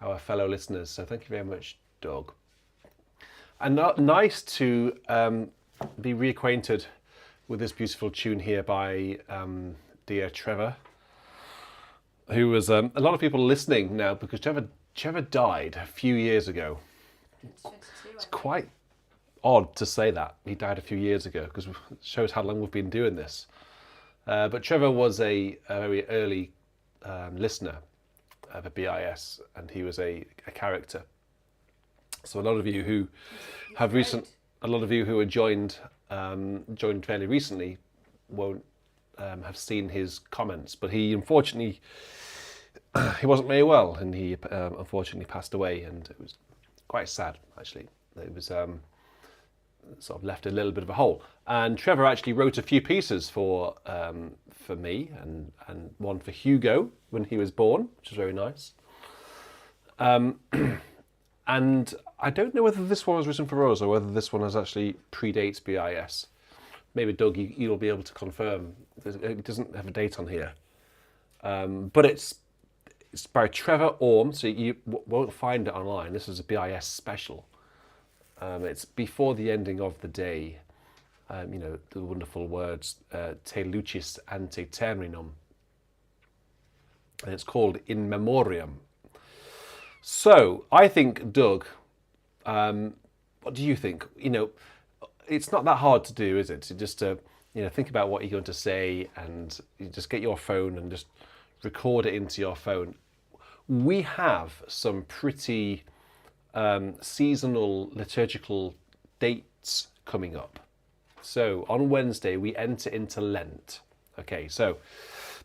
our fellow listeners. So thank you very much, Doug. And nice to be reacquainted with this beautiful tune here by dear Trevor, who was a lot of people listening now, because Trevor died a few years ago. It's quite odd to say that he died a few years ago, because it shows how long we've been doing this. But Trevor was a very early listener of a BIS, and he was a character. So a lot of you who have joined fairly recently won't have seen his comments, but he unfortunately he wasn't very well, and he unfortunately passed away, and it was quite sad actually. It was sort of left a little bit of a hole. And Trevor actually wrote a few pieces for me and one for Hugo when he was born, which was very nice. And I don't know whether this one was written for us or whether this one has actually predates BIS. Maybe Doug, you'll be able to confirm. It doesn't have a date on here, but it's by Trevor Orm, so you won't find it online. This is a BIS special. It's Before the Ending of the Day the wonderful words te lucis ante terminum. And it's called In Memoriam. So I think, Doug, what do you think? It's not that hard to do, is it? Just to think about what you're going to say, and you just get your phone and just record it into your phone. We have some pretty seasonal liturgical dates coming up. So on Wednesday we enter into Lent. Okay, so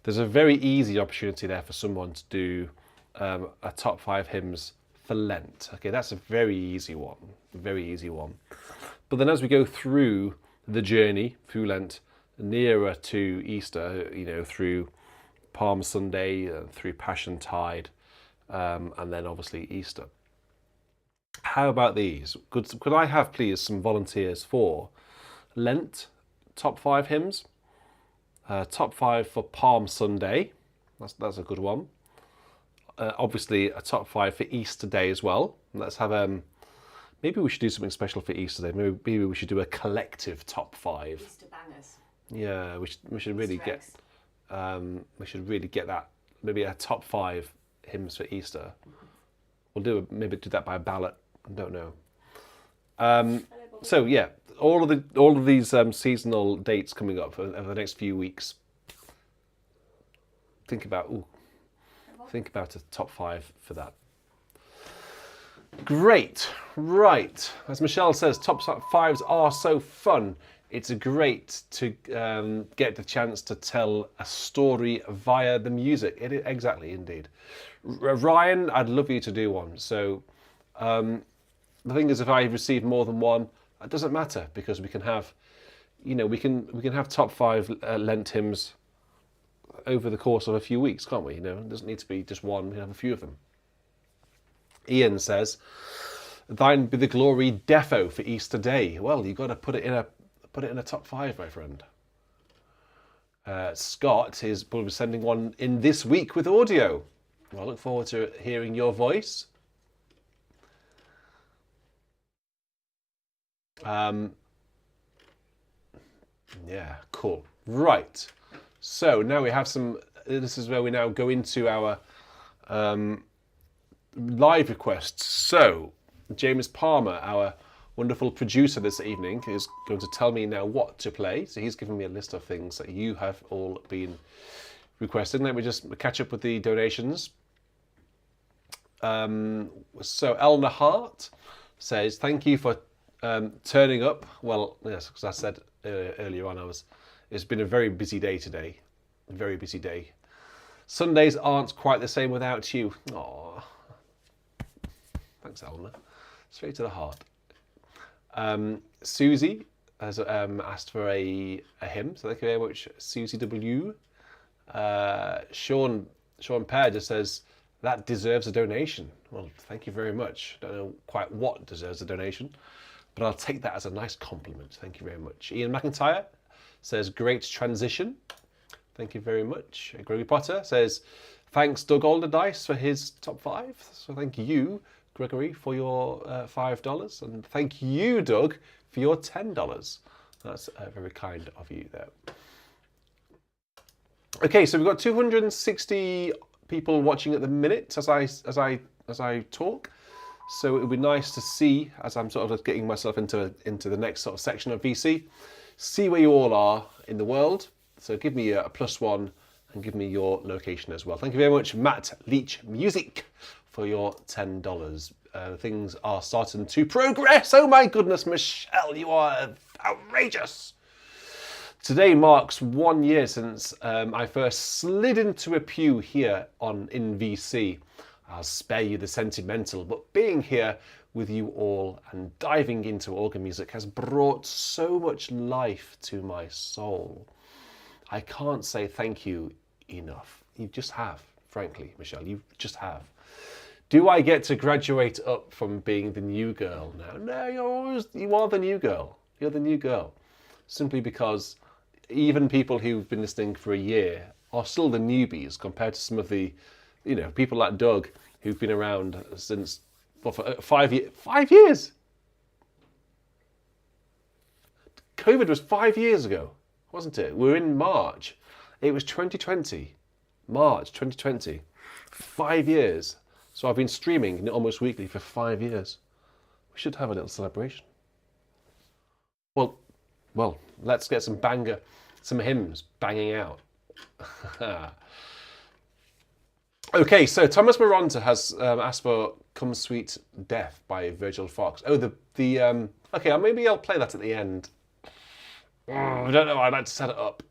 there's a very easy opportunity there for someone to do a top 5 hymns for Lent. Okay, that's a very easy one, But then as we go through the journey through Lent, nearer to Easter, through Palm Sunday, through Passion Tide, and then obviously Easter. How about these? Could I have, please, some volunteers for Lent top 5 hymns? Top 5 for Palm Sunday. That's a good one. Obviously, a top 5 for Easter Day as well. Let's have maybe we should do something special for Easter Day. Maybe we should do a collective top 5. Easter bangers. Yeah, we should really get that. Maybe a top 5 hymns for Easter. We'll maybe do that by ballot. I don't know. So yeah, all of these seasonal dates coming up over the next few weeks. Think about a top 5 for that. Great, right. As Michelle says, top 5s are so fun. It's great to get the chance to tell a story via the music. Exactly, indeed. Ryan, I'd love you to do one. So the thing is, if I receive more than one, it doesn't matter, because we can have, we can have top 5 Lent hymns over the course of a few weeks, can't we? It doesn't need to be just one. We can have a few of them. Ian says, "Thine be the glory defo for Easter Day." Well, you've got to put it in a top 5, my friend. Scott is probably sending one in this week with audio. Well, I look forward to hearing your voice. Yeah, cool. Right. So now we have this is where we now go into our live requests. So James Palmer, our wonderful producer this evening, is going to tell me now what to play. So he's given me a list of things that you have all been requesting. Let me just catch up with the donations. So Elna Hart says, "Thank you for turning up." Well, yes, because I said earlier on, it's been a very busy day today. A very busy day. Sundays aren't quite the same without you. Aww. Thanks, Elna. Straight to the heart. Susie has asked for a hymn, so thank you very much, Susie W. Sean Pear just says, "That deserves a donation." Well, thank you very much. Don't know quite what deserves a donation, but I'll take that as a nice compliment. Thank you very much. Ian McIntyre says, "Great transition." Thank you very much. Gregory Potter says, "Thanks Doug Alderdice for his top 5. So thank you, Gregory, for your $5. And thank you, Doug, for your $10. That's very kind of you there. Okay, so we've got 260 people watching at the minute as I talk. So it would be nice to see, as I'm sort of getting myself into the next sort of section of VC, see where you all are in the world. So give me a +1 and give me your location as well. Thank you very much, Matt Leach Music, for your $10. Things are starting to progress. Oh my goodness, Michelle, you are outrageous. Today marks 1 year since I first slid into a pew here in VC. I'll spare you the sentimental, but being here with you all and diving into organ music has brought so much life to my soul. I can't say thank you enough. You just have, frankly, Michelle, you just have. Do I get to graduate up from being the new girl now? No, you are the new girl. You're the new girl. Simply because even people who've been listening for a year are still the newbies compared to some of the, people like Doug who've been around since, for 5 years. COVID was 5 years ago, wasn't it? We're in March. It was 2020. March 2020. 5 years. So I've been streaming almost weekly for 5 years. We should have a little celebration. Well, let's get some hymns banging out. Okay, so Thomas Moronta has asked for "Come Sweet Death" by Virgil Fox. Oh, okay, maybe I'll play that at the end. I don't know. I'd like to set it up.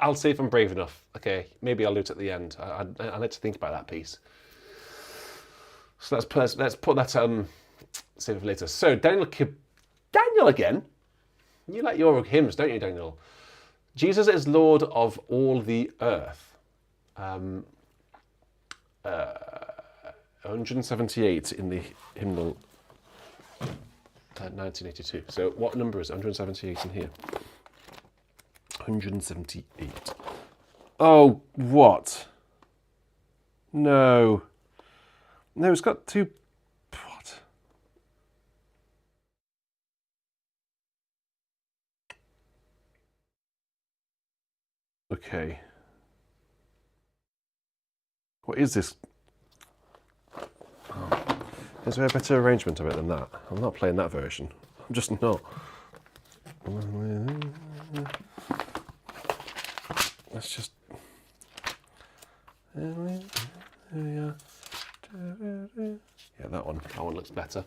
I'll see if I'm brave enough. Okay, maybe I'll do it at the end. I need to think about that piece. So let's put that save it for later. So Daniel again. You like your hymns, don't you, Daniel? Jesus is Lord of all the earth. 178 in the hymnal, 1982. So what number is 178 in here? 178. Oh, what? No. No, it's got two. What? Okay. What is this? Oh. Is there a better arrangement of it than that? I'm not playing that version. I'm just not. Let's just. Yeah, that one. That one looks better.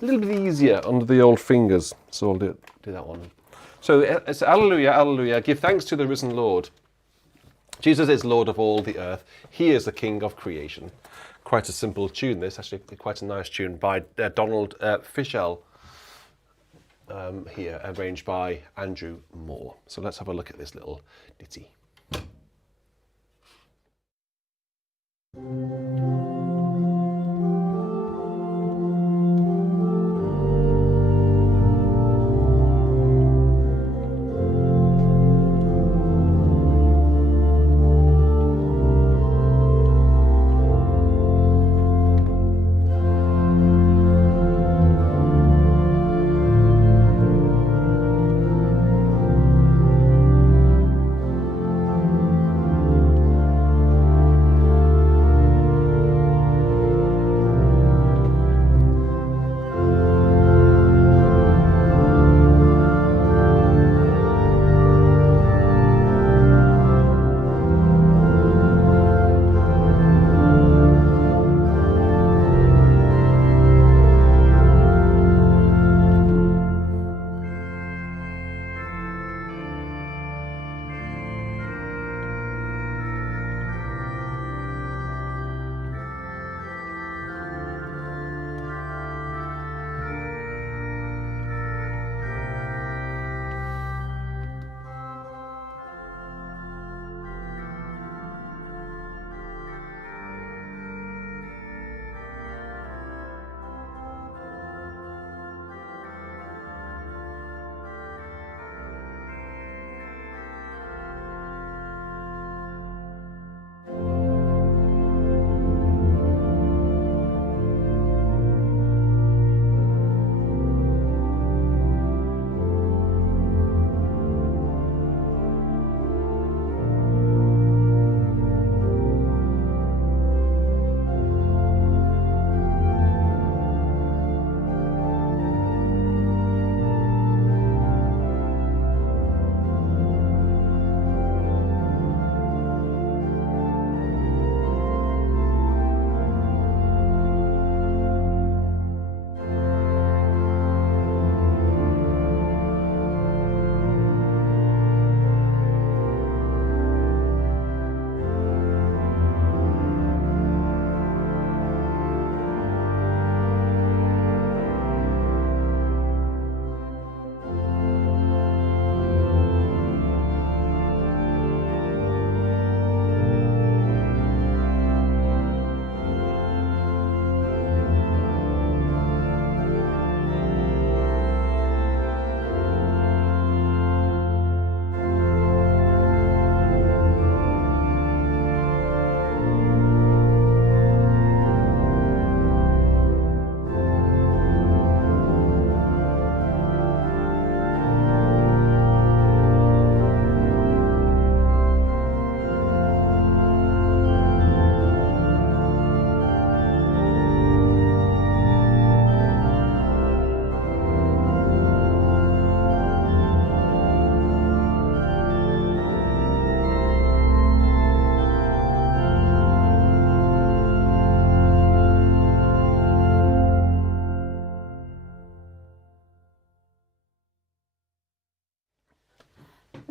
A little bit easier under the old fingers, so I'll do that one. So it's Alleluia, Alleluia. Give thanks to the risen Lord. Jesus is Lord of all the earth. He is the King of creation. Quite a simple tune, this. Actually, quite a nice tune by Donald Fischel. Here, arranged by Andrew Moore. So let's have a look at this little ditty.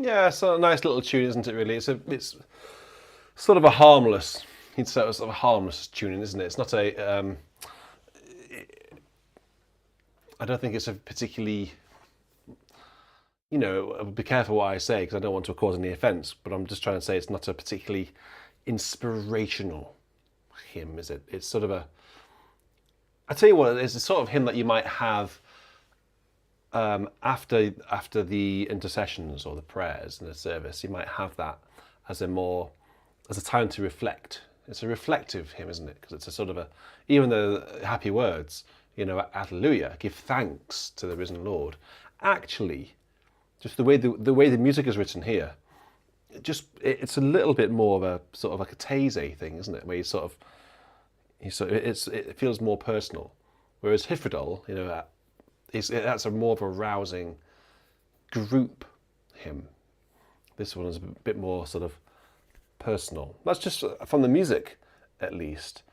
Yeah, it's a nice little tune, isn't it? Really, it's sort of a harmless. He'd say it was sort of a harmless tuning, isn't it? It's not a. I don't think it's a particularly. Be careful what I say because I don't want to cause any offence. But I'm just trying to say it's not a particularly inspirational hymn, is it? It's sort of a. I tell you what, it's the sort of hymn that you might have after the intercessions or the prayers in the service. You might have that as a time to reflect. It's a reflective hymn, isn't it? Because it's a sort of even the happy words, Alleluia, give thanks to the risen Lord. Actually, just the way the music is written here, it's a little bit more of a sort of like a Taizé thing, isn't it? Where it feels more personal. Whereas Hyfrydol, that's more of a rousing group hymn. This one is a bit more sort of personal. That's just from the music, at least.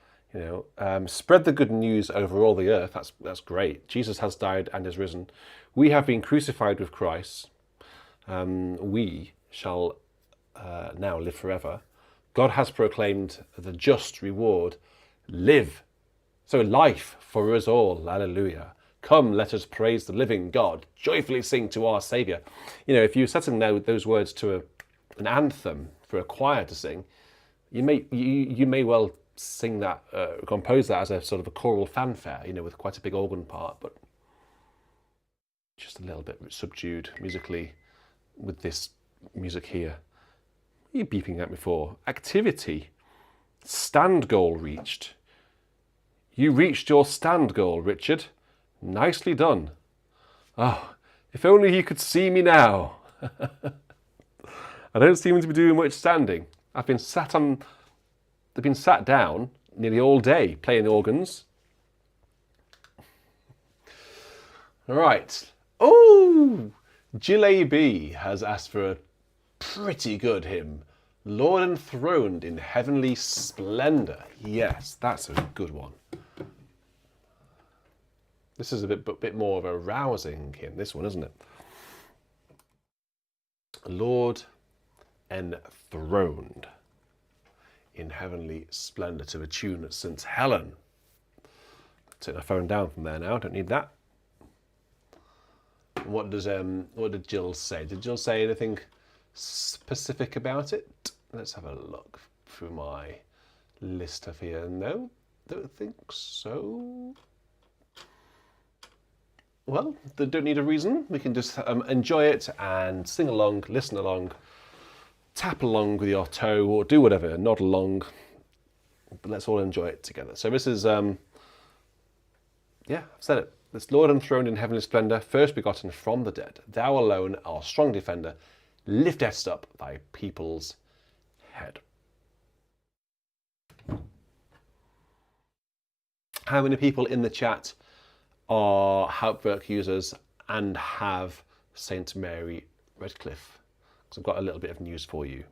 Spread the good news over all the earth. That's great. Jesus has died and is risen. We have been crucified with Christ. We shall now live forever. God has proclaimed the just reward. Live. So life for us all. Alleluia. Come, let us praise the living God. Joyfully sing to our Saviour. If you're setting those words to an anthem for a choir to sing, you may well sing that, compose that as a sort of a choral fanfare, with quite a big organ part, but just a little bit subdued musically with this music here. What are you beeping at me for? Activity. Stand goal reached. You reached your stand goal, Richard. Nicely done. Oh, if only you could see me now. I don't seem to be doing much standing. They've been sat down nearly all day playing the organs. Right. Oh, Jill has asked for a pretty good hymn. Lord enthroned in heavenly splendour. Yes, that's a good one. This is a bit more of a rousing hymn, this one, isn't it? Lord enthroned in heavenly splendour, to the tune of St. Helen. Take my phone down from there now, don't need that. What did Jill say? Did Jill say anything specific about it? Let's have a look through my list of here. No, don't think so. Well, they don't need a reason. We can just enjoy it and sing along, listen along, tap along with your toe, or do whatever, nod along. But let's all enjoy it together. So this is, I've said it. This Lord enthroned in heavenly splendour, first begotten from the dead. Thou alone, our strong defender, liftest up thy people's head. How many people in the chat are Hauptwerk users and have St. Mary Redcliffe? Because I've got a little bit of news for you.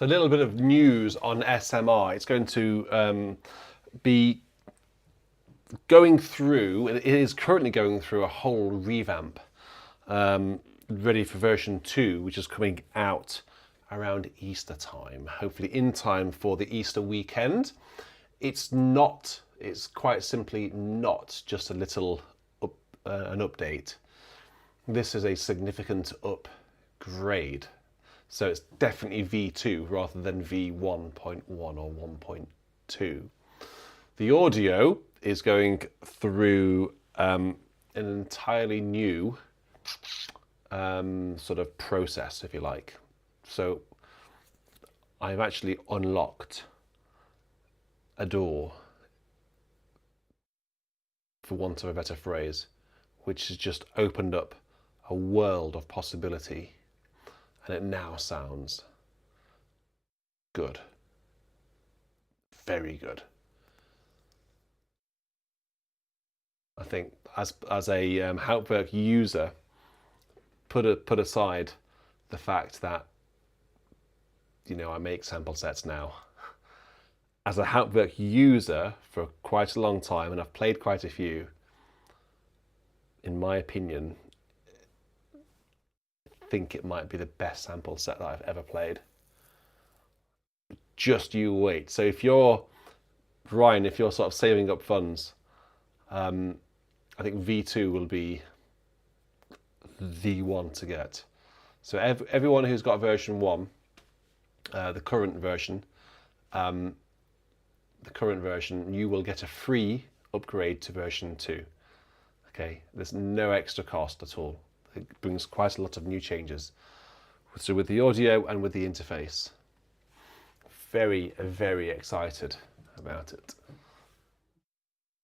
So a little bit of news on SMR. It's going to be going through, it is currently going through a whole revamp, ready for version 2, which is coming out around Easter time, hopefully in time for the Easter weekend. It's quite simply not just a little an update. This is a significant upgrade. So it's definitely V2 rather than V1.1 or 1.2. The audio is going through an entirely new sort of process, if you like. So I've actually unlocked a door, for want of a better phrase, which has just opened up a world of possibility, and it now sounds good. Very good. I think as a Hauptwerk user, put aside the fact that, you know, I make sample sets now. As a Hauptwerk user for quite a long time, and I've played quite a few, in my opinion, I think it might be the best sample set that I've ever played. Just you wait. So if you're, Ryan, if you're sort of saving up funds, I think V2 will be the one to get. So everyone who's got version 1, the current version, you will get a free upgrade to version 2. Okay, there's no extra cost at all. It brings quite a lot of new changes. So with the audio and with the interface. Very, very excited about it.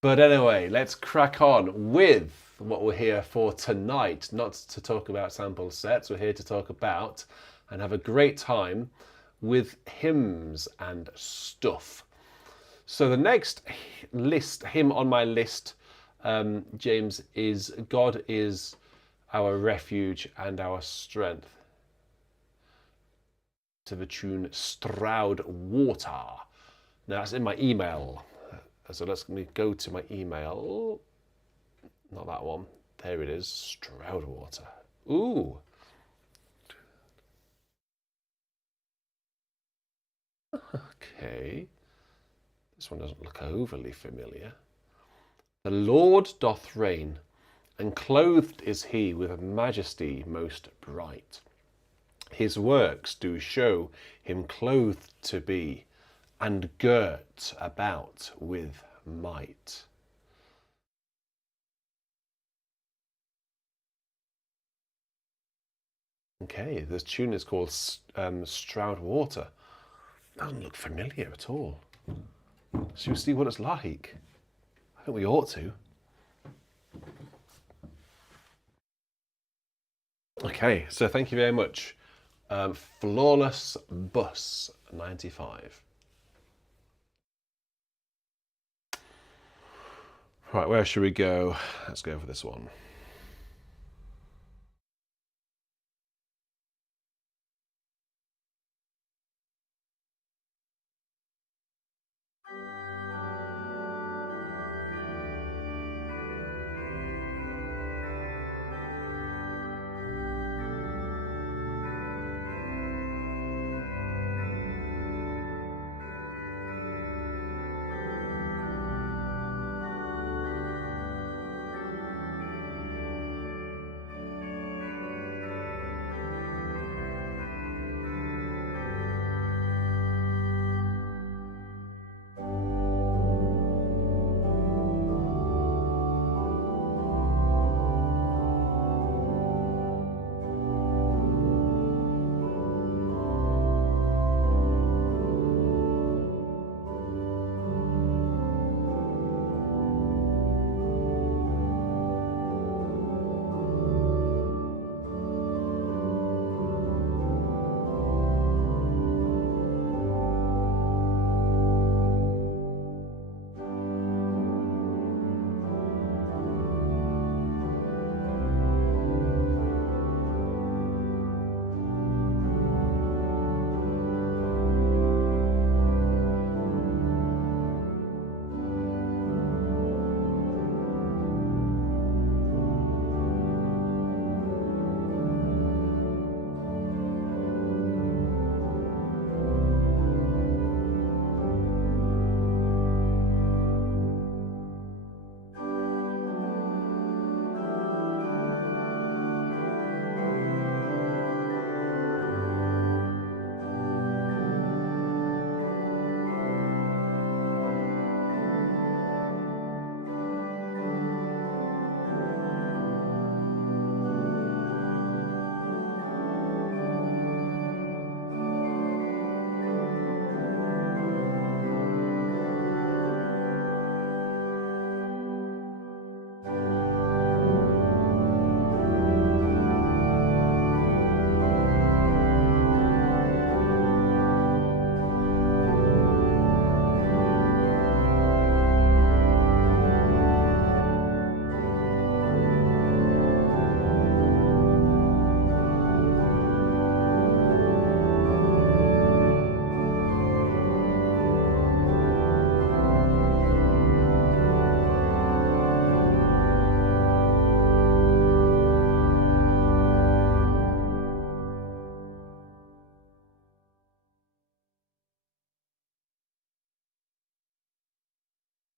But anyway, let's crack on with what we're here for tonight. Not to talk about sample sets, we're here to talk about and have a great time with hymns and stuff. So the next hymn on my list, James, is God is our refuge and our strength, to the tune Stroud Water. Now that's in my email. So let me go to my email. Not that one. There it is. Stroud Water. Ooh. Okay. This one doesn't look overly familiar. The Lord doth reign, and clothed is he with majesty most bright. His works do show him clothed to be, and girt about with might. Okay, this tune is called Stroud Water. Doesn't look familiar at all. Should we see what it's like? I think we ought to. Okay, so thank you very much. Flawless Bus 95. Right, where should we go? Let's go for this one.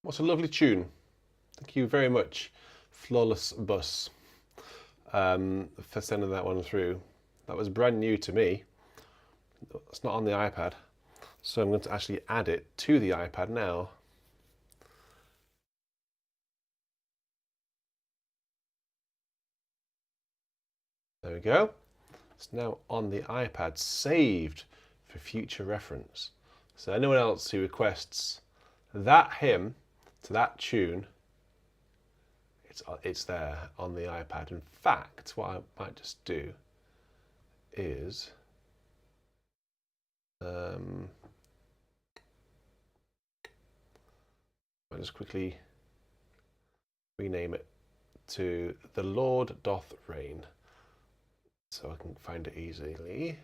What a lovely tune. Thank you very much, Flawless Bus, for sending that one through. That was brand new to me. It's not on the iPad, so I'm going to actually add it to the iPad now. There we go. It's now on the iPad, saved for future reference. So anyone else who requests that hymn to that tune, it's there on the iPad. In fact, what I might just do is I'll just quickly rename it to The Lord Doth Reign, so I can find it easily.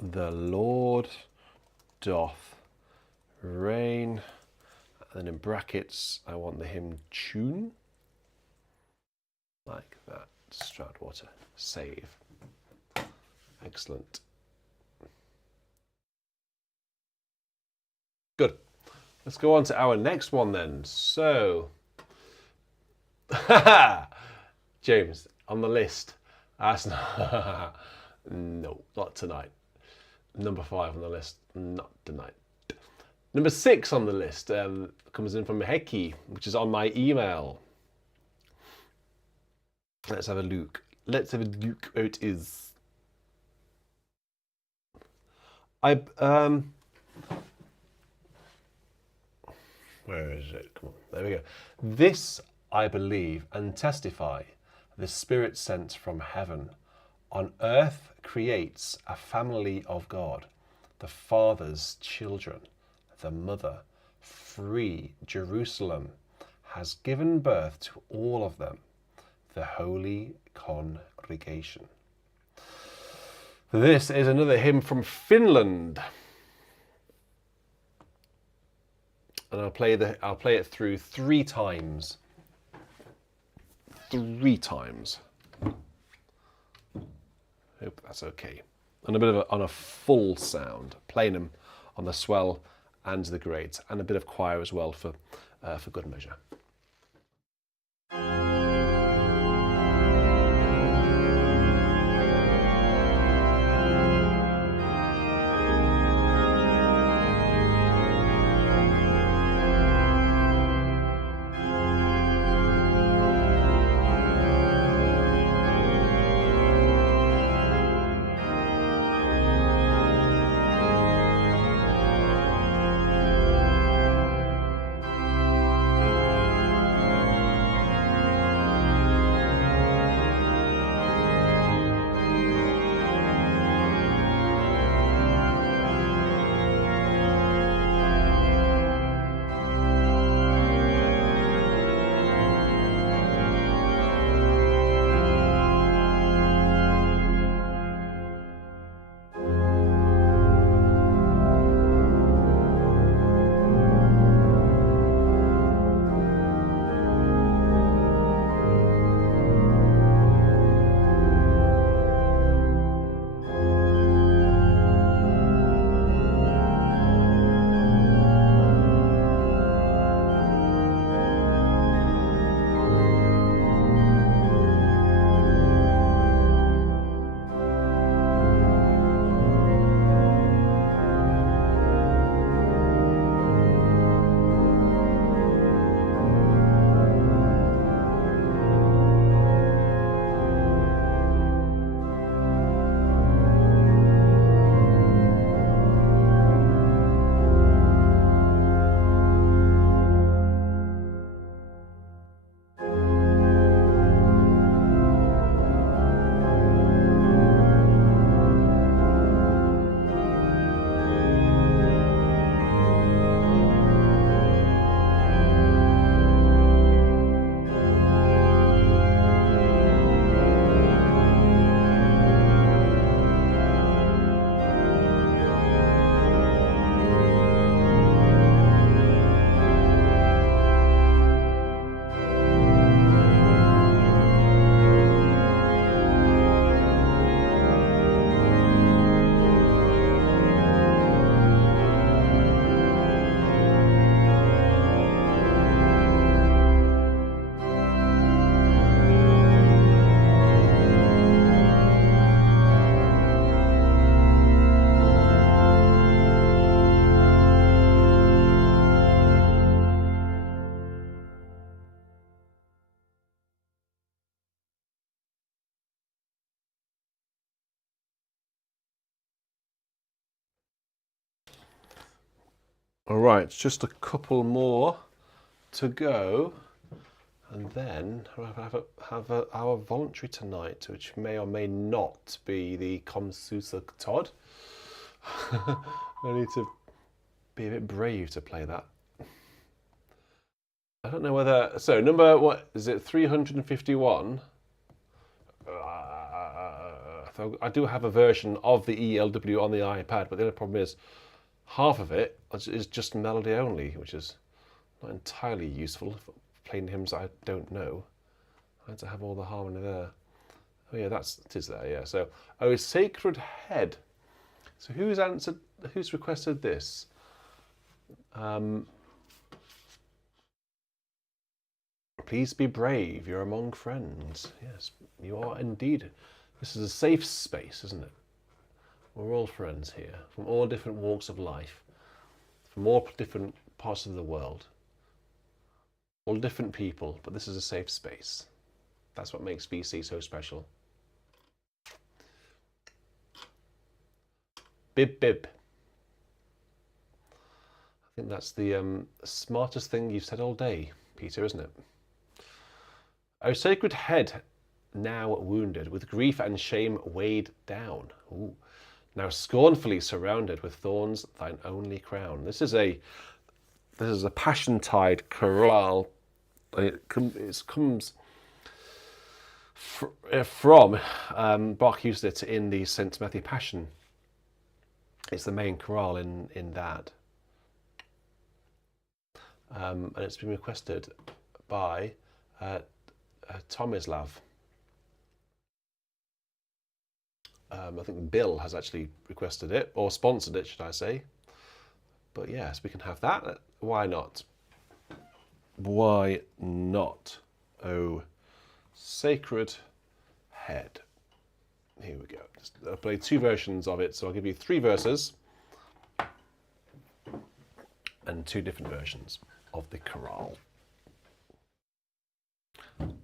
The Lord doth reign, and then in brackets I want the hymn tune, like that. Stroudwater, save. Excellent. Good. Let's go on to our next one then. So, James, on the list. That's not, no, not tonight. Number 5 on the list, not tonight. Number 6 on the list comes in from Heki, which is on my email. Let's have a look. Let's have a look how it is. Where is it? Come on, there we go. This I believe and testify, the Spirit sent from heaven, on earth creates a family of God, the Father's children, the Mother, free Jerusalem, has given birth to all of them, the holy congregation. This is another hymn from Finland. And I'll play it through 3 times. 3 times. Hope that's okay. And a bit of on a full sound, playing them on the swell and the great, and a bit of choir as well for good measure. All right, just a couple more to go, and then we'll have our voluntary tonight, which may or may not be the Comsusa Todd. I need to be a bit brave to play that. I don't know whether... So, number, what is it, 351? So I do have a version of the ELW on the iPad, but the other problem is half of it is just melody only, which is not entirely useful for playing hymns I don't know. I had to have all the harmony there. Oh yeah, it is there, yeah. So, oh, Sacred Head. So who's requested this? Please be brave, you're among friends. Yes, you are indeed. This is a safe space, isn't it? We're all friends here, from all different walks of life, from all different parts of the world, all different people, but this is a safe space. That's what makes BC so special. Bib bib. I think that's the smartest thing you've said all day, Peter, isn't it? O sacred head, now wounded, with grief and shame weighed down. Ooh. Now scornfully surrounded with thorns, thine only crown. This is a Passiontide chorale. It comes from Bach used it in the St. Matthew Passion. It's the main chorale in that, and it's been requested by Tomislav. I think Bill has actually requested it, or sponsored it, should I say. But yes, we can have that. Why not? Why not? Oh, sacred head. Here we go. I'll play two versions of it, so I'll give you 3 verses and 2 different versions of the chorale.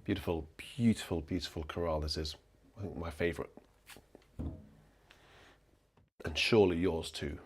Beautiful, beautiful, beautiful chorale this is. I think my favourite. And surely yours too.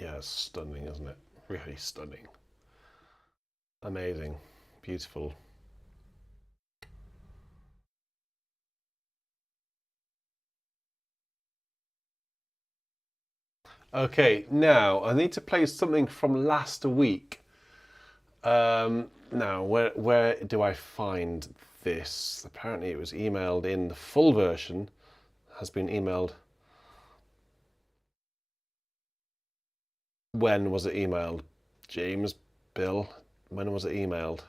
Yeah, it's stunning, isn't it? Really stunning. Amazing. Beautiful. Okay, now I need to play something from last week. Now, where do I find this? Apparently it was emailed in, the full version has been emailed. When was it emailed? James, Bill, when was it emailed?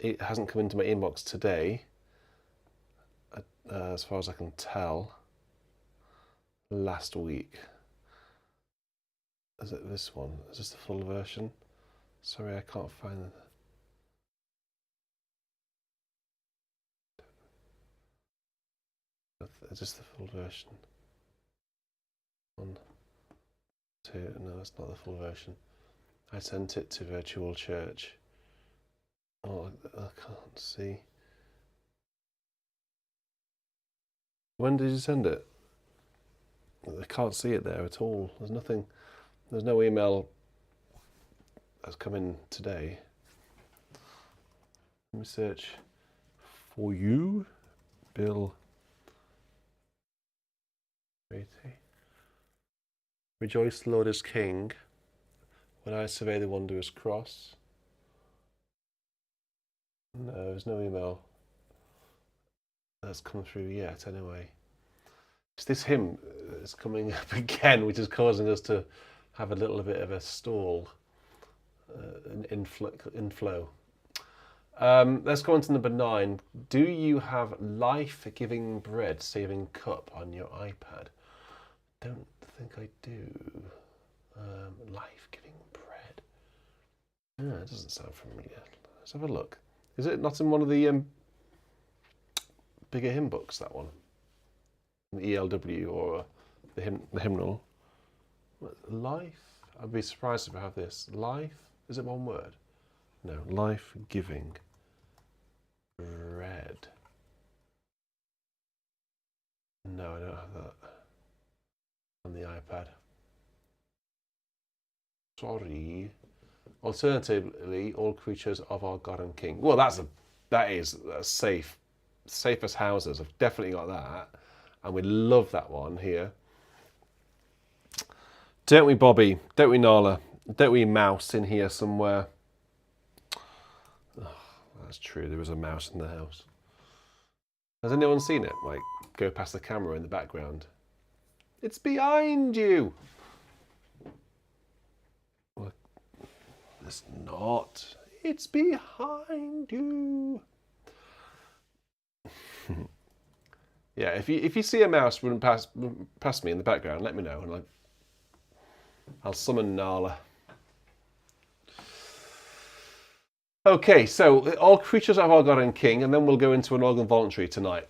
It hasn't come into my inbox today, as far as I can tell. Last week. Is it this one? Is this the full version? Sorry, I can't find it. Is this the full version? 1, 2, no, that's not the full version. I sent it to Virtual Church. Oh, I can't see. When did you send it? I can't see it there at all. There's nothing, there's no email that's come in today. Let me search for you, Bill. Rejoice, the Lord is King. When I survey the wondrous cross. No, there's no email that's come through yet, anyway. It's this hymn that's coming up again, which is causing us to have a little bit of a stall, an inflow. Let's go on to number 9. Do you have life-giving bread saving cup on your iPad? Don't think I do. Life-giving bread. No, it doesn't sound familiar. Let's have a look. Is it not in one of the bigger hymn books, that one? The ELW or the hymnal? Life? I'd be surprised if I have this. Life? Is it one word? No. Life-giving bread. No, I don't have that on the iPad. Sorry. Alternatively, all creatures of our God and King. Well, that is safe. Safest houses. I've definitely got that. And we love that one here. Don't we, Bobby? Don't we, Nala? Don't we, Mouse in here somewhere? Oh, that's true. There was a mouse in the house. Has anyone seen it? Like, go past the camera in the background. It's behind you. Well, it's not. It's behind you. Yeah, if you see a mouse run past me in the background, let me know, and I'll summon Nala. Okay, so all creatures of our God and King, and then we'll go into an organ voluntary tonight.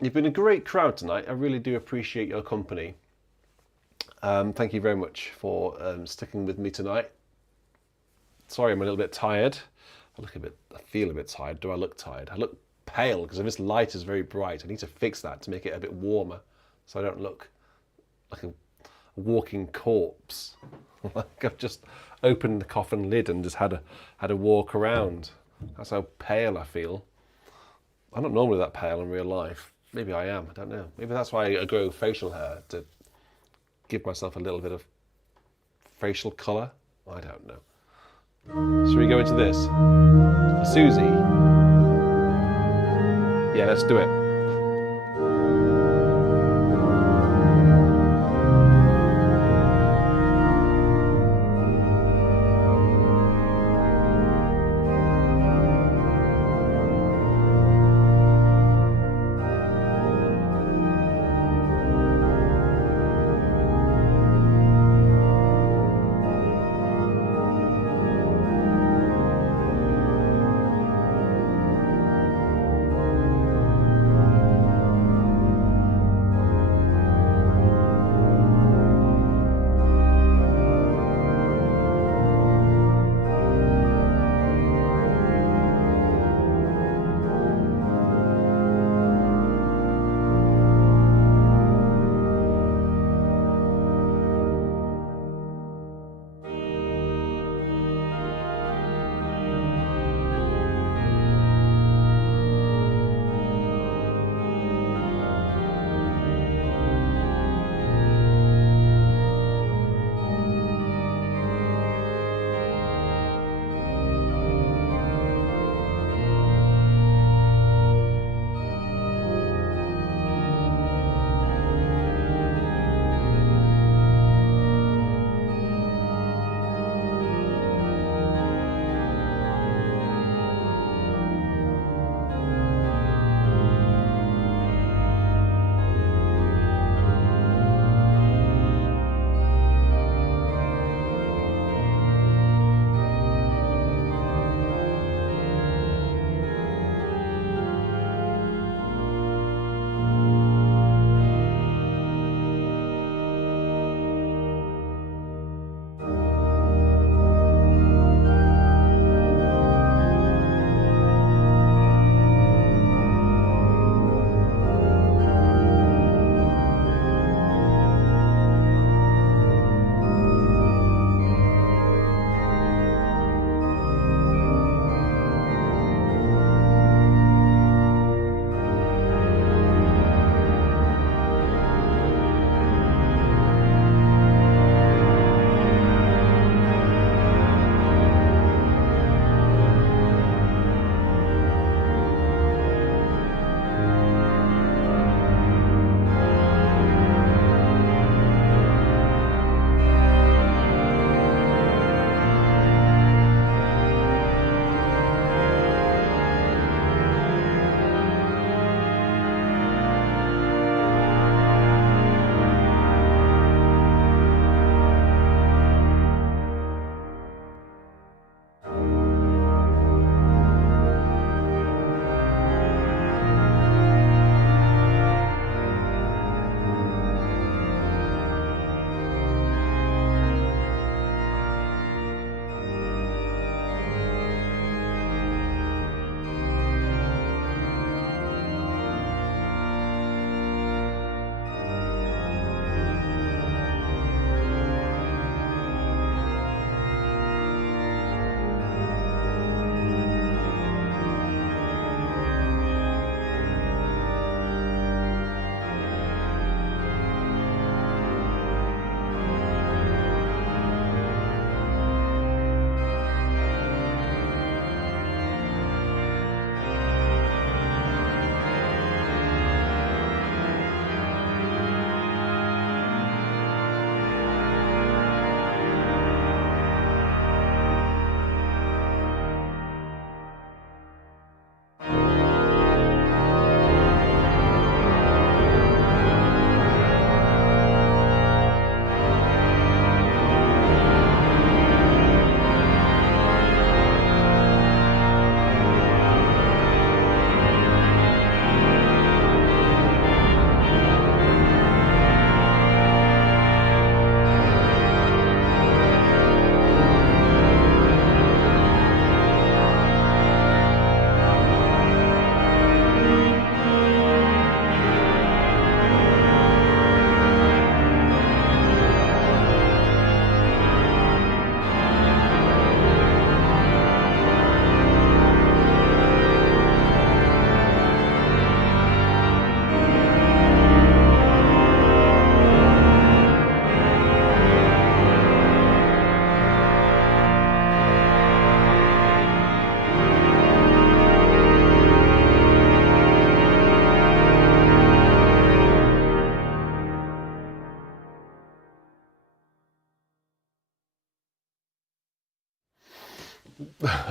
You've been a great crowd tonight. I really do appreciate your company. Thank you very much for sticking with me tonight. Sorry, I'm a little bit tired. I feel a bit tired. Do I look tired? I look pale because this light is very bright. I need to fix that to make it a bit warmer so I don't look like a walking corpse. Like I've just opened the coffin lid and just had a walk around. That's how pale I feel. I'm not normally that pale in real life. Maybe I am, I don't know. Maybe that's why I grow facial hair, to give myself a little bit of facial colour. I don't know. Should we go into this? Susie. Yeah, let's do it.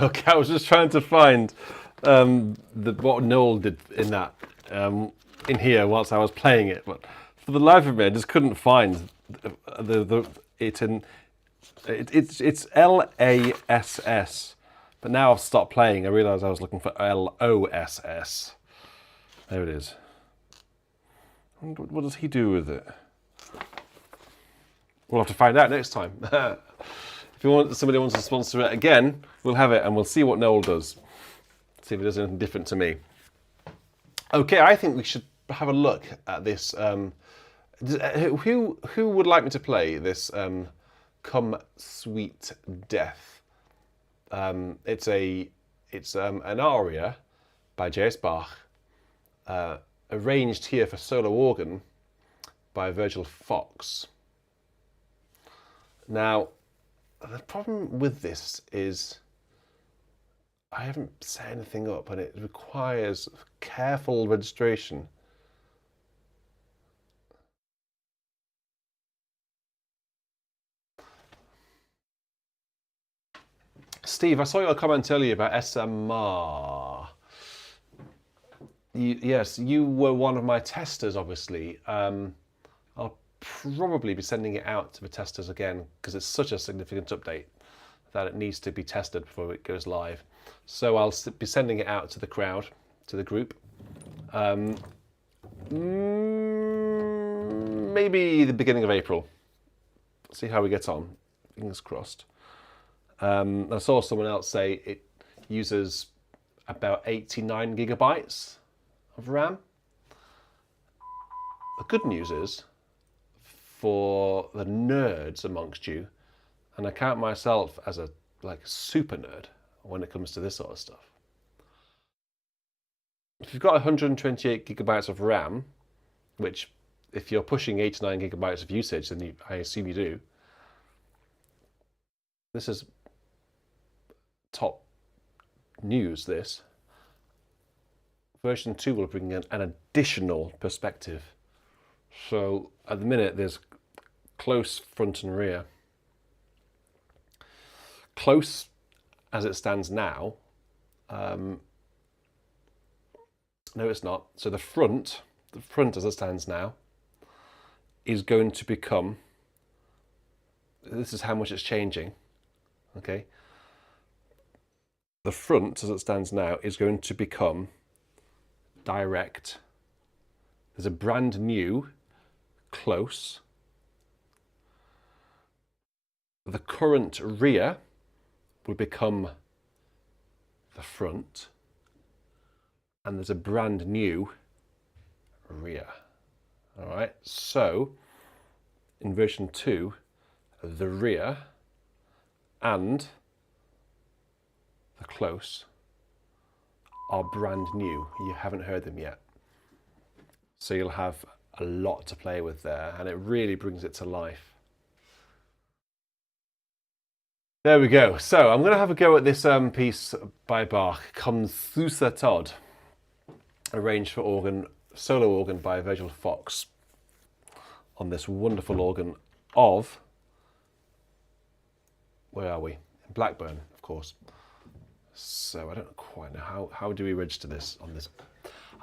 Okay, I was just trying to find what Noel did in that in here whilst I was playing it, but for the life of me, I just couldn't find it's LASS, but now I've stopped playing. I realised I was looking for LOSS. There it is. What does he do with it? We'll have to find out next time. If somebody wants to sponsor it again, we'll have it and we'll see what Noel does. See if he does anything different to me. Okay, I think we should have a look at this. Who would like me to play this Come Sweet Death? It's an aria by J.S. Bach, arranged here for solo organ by Virgil Fox. Now, the problem with this is I haven't set anything up and it requires careful registration. Steve, I saw your comment earlier about SMR. Yes, you were one of my testers, obviously. I'll probably be sending it out to the testers again because it's such a significant update that it needs to be tested before it goes live. So I'll be sending it out to the crowd, to the group. Maybe the beginning of April. See how we get on. Fingers crossed. I saw someone else say it uses about 89 gigabytes of RAM. The good news is, for the nerds amongst you, and I count myself as a super nerd when it comes to this sort of stuff. If you've got 128 gigabytes of RAM, which if you're pushing 89 gigabytes of usage, then I assume you do. This is top news, this. Version 2 will bring in an additional perspective. So at the minute there's close front and rear. Close as it stands now, no it's not. So the front as it stands now is going to become, this is how much it's changing, okay? The front as it stands now is going to become direct. There's a brand new close. The current rear will become the front, and there's a brand new rear. All right, so in version 2, the rear and the close are brand new. You haven't heard them yet. So you'll have a lot to play with there, and it really brings it to life. There we go. So I'm going to have a go at this piece by Bach, Come Sweet Death, arranged for organ, solo organ by Virgil Fox, on this wonderful organ of, where are we? Blackburn, of course. So I don't quite know how do we register this on this.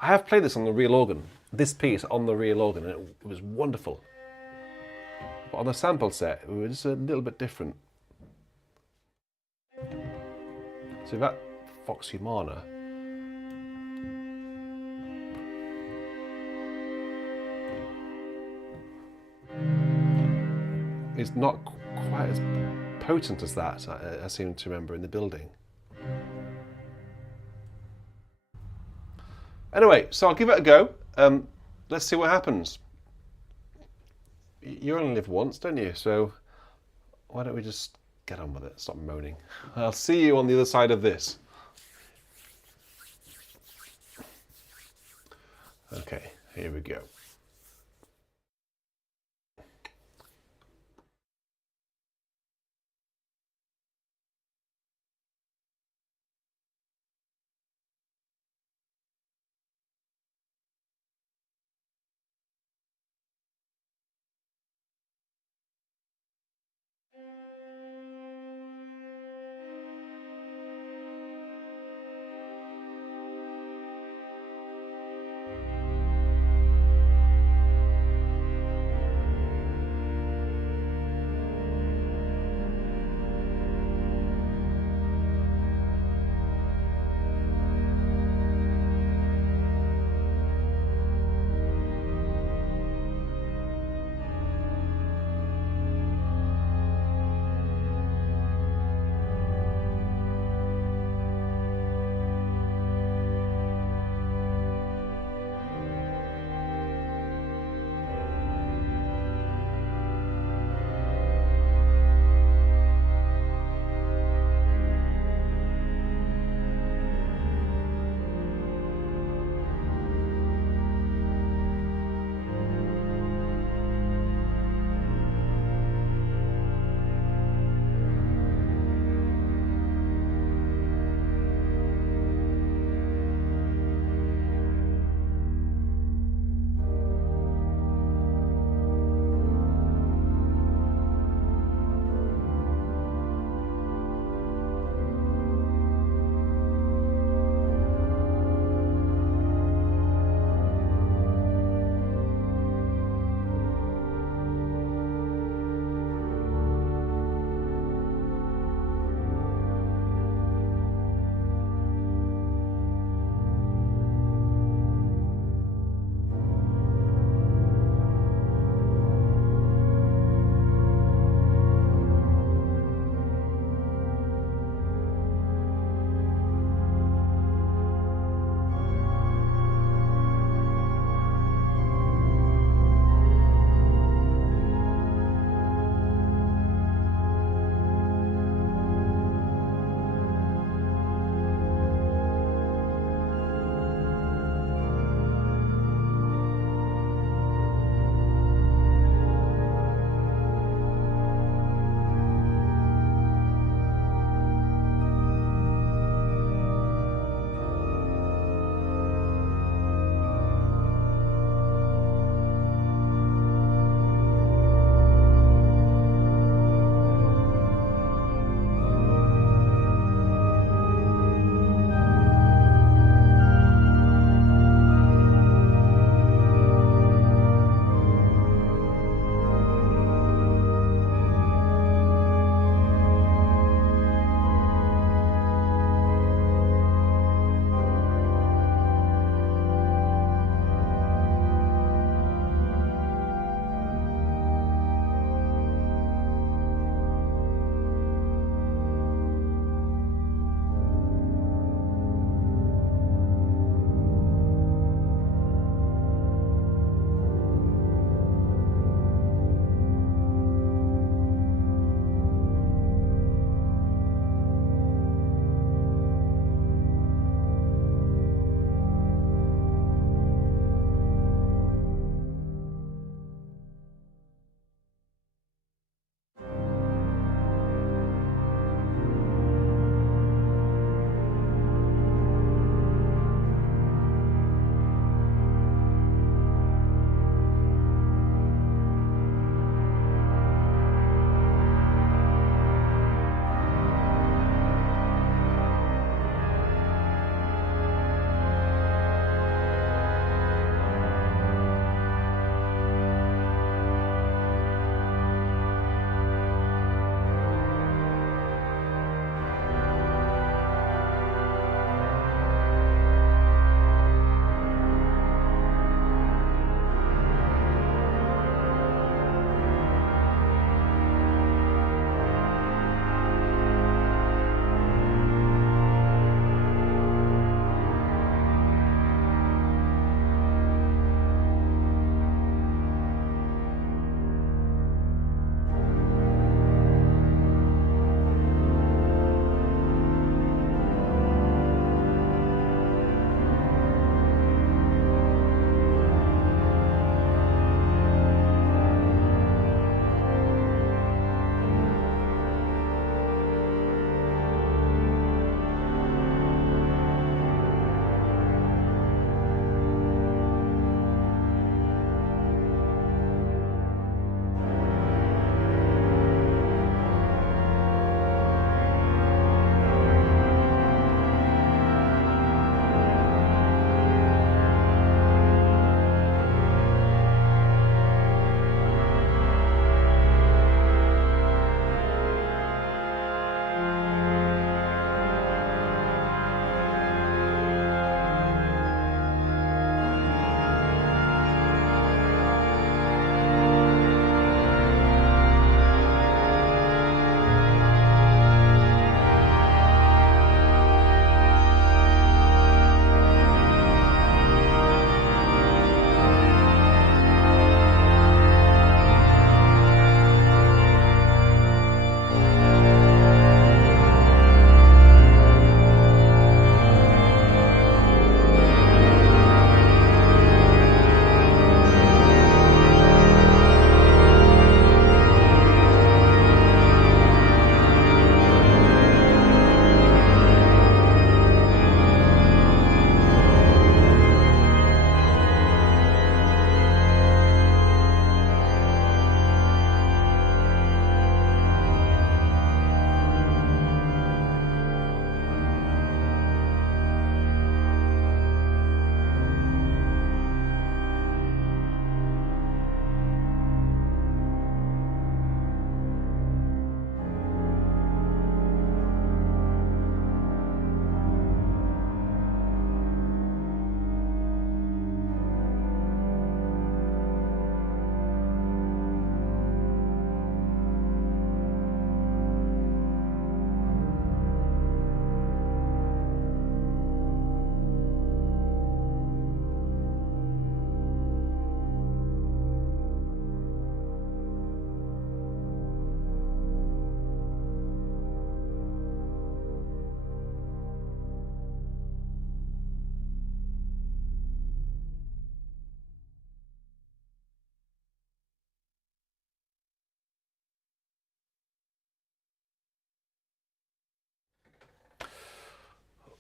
I have played this on the real organ, this piece on the real organ, and it was wonderful. But on the sample set, it was a little bit different. So that Fox Humana is not quite as potent as that, I seem to remember, in the building. Anyway, so I'll give it a go. Let's see what happens. You only live once, don't you? So why don't we just get on with it, stop moaning. I'll see you on the other side of this. Okay, here we go.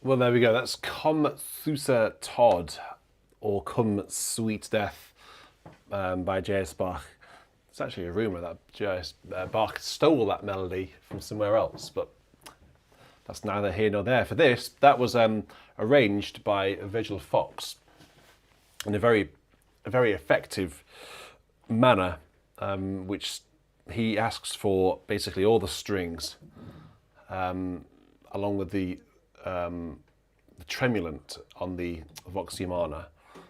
Well, there we go. That's Come Thusa Todd, or Come Sweet Death, by J.S. Bach. It's actually a rumour that J.S. Bach stole that melody from somewhere else, but that's neither here nor there. For this, that was arranged by Virgil Fox in a very effective manner, which he asks for basically all the strings, along with the tremulant on the vox humana.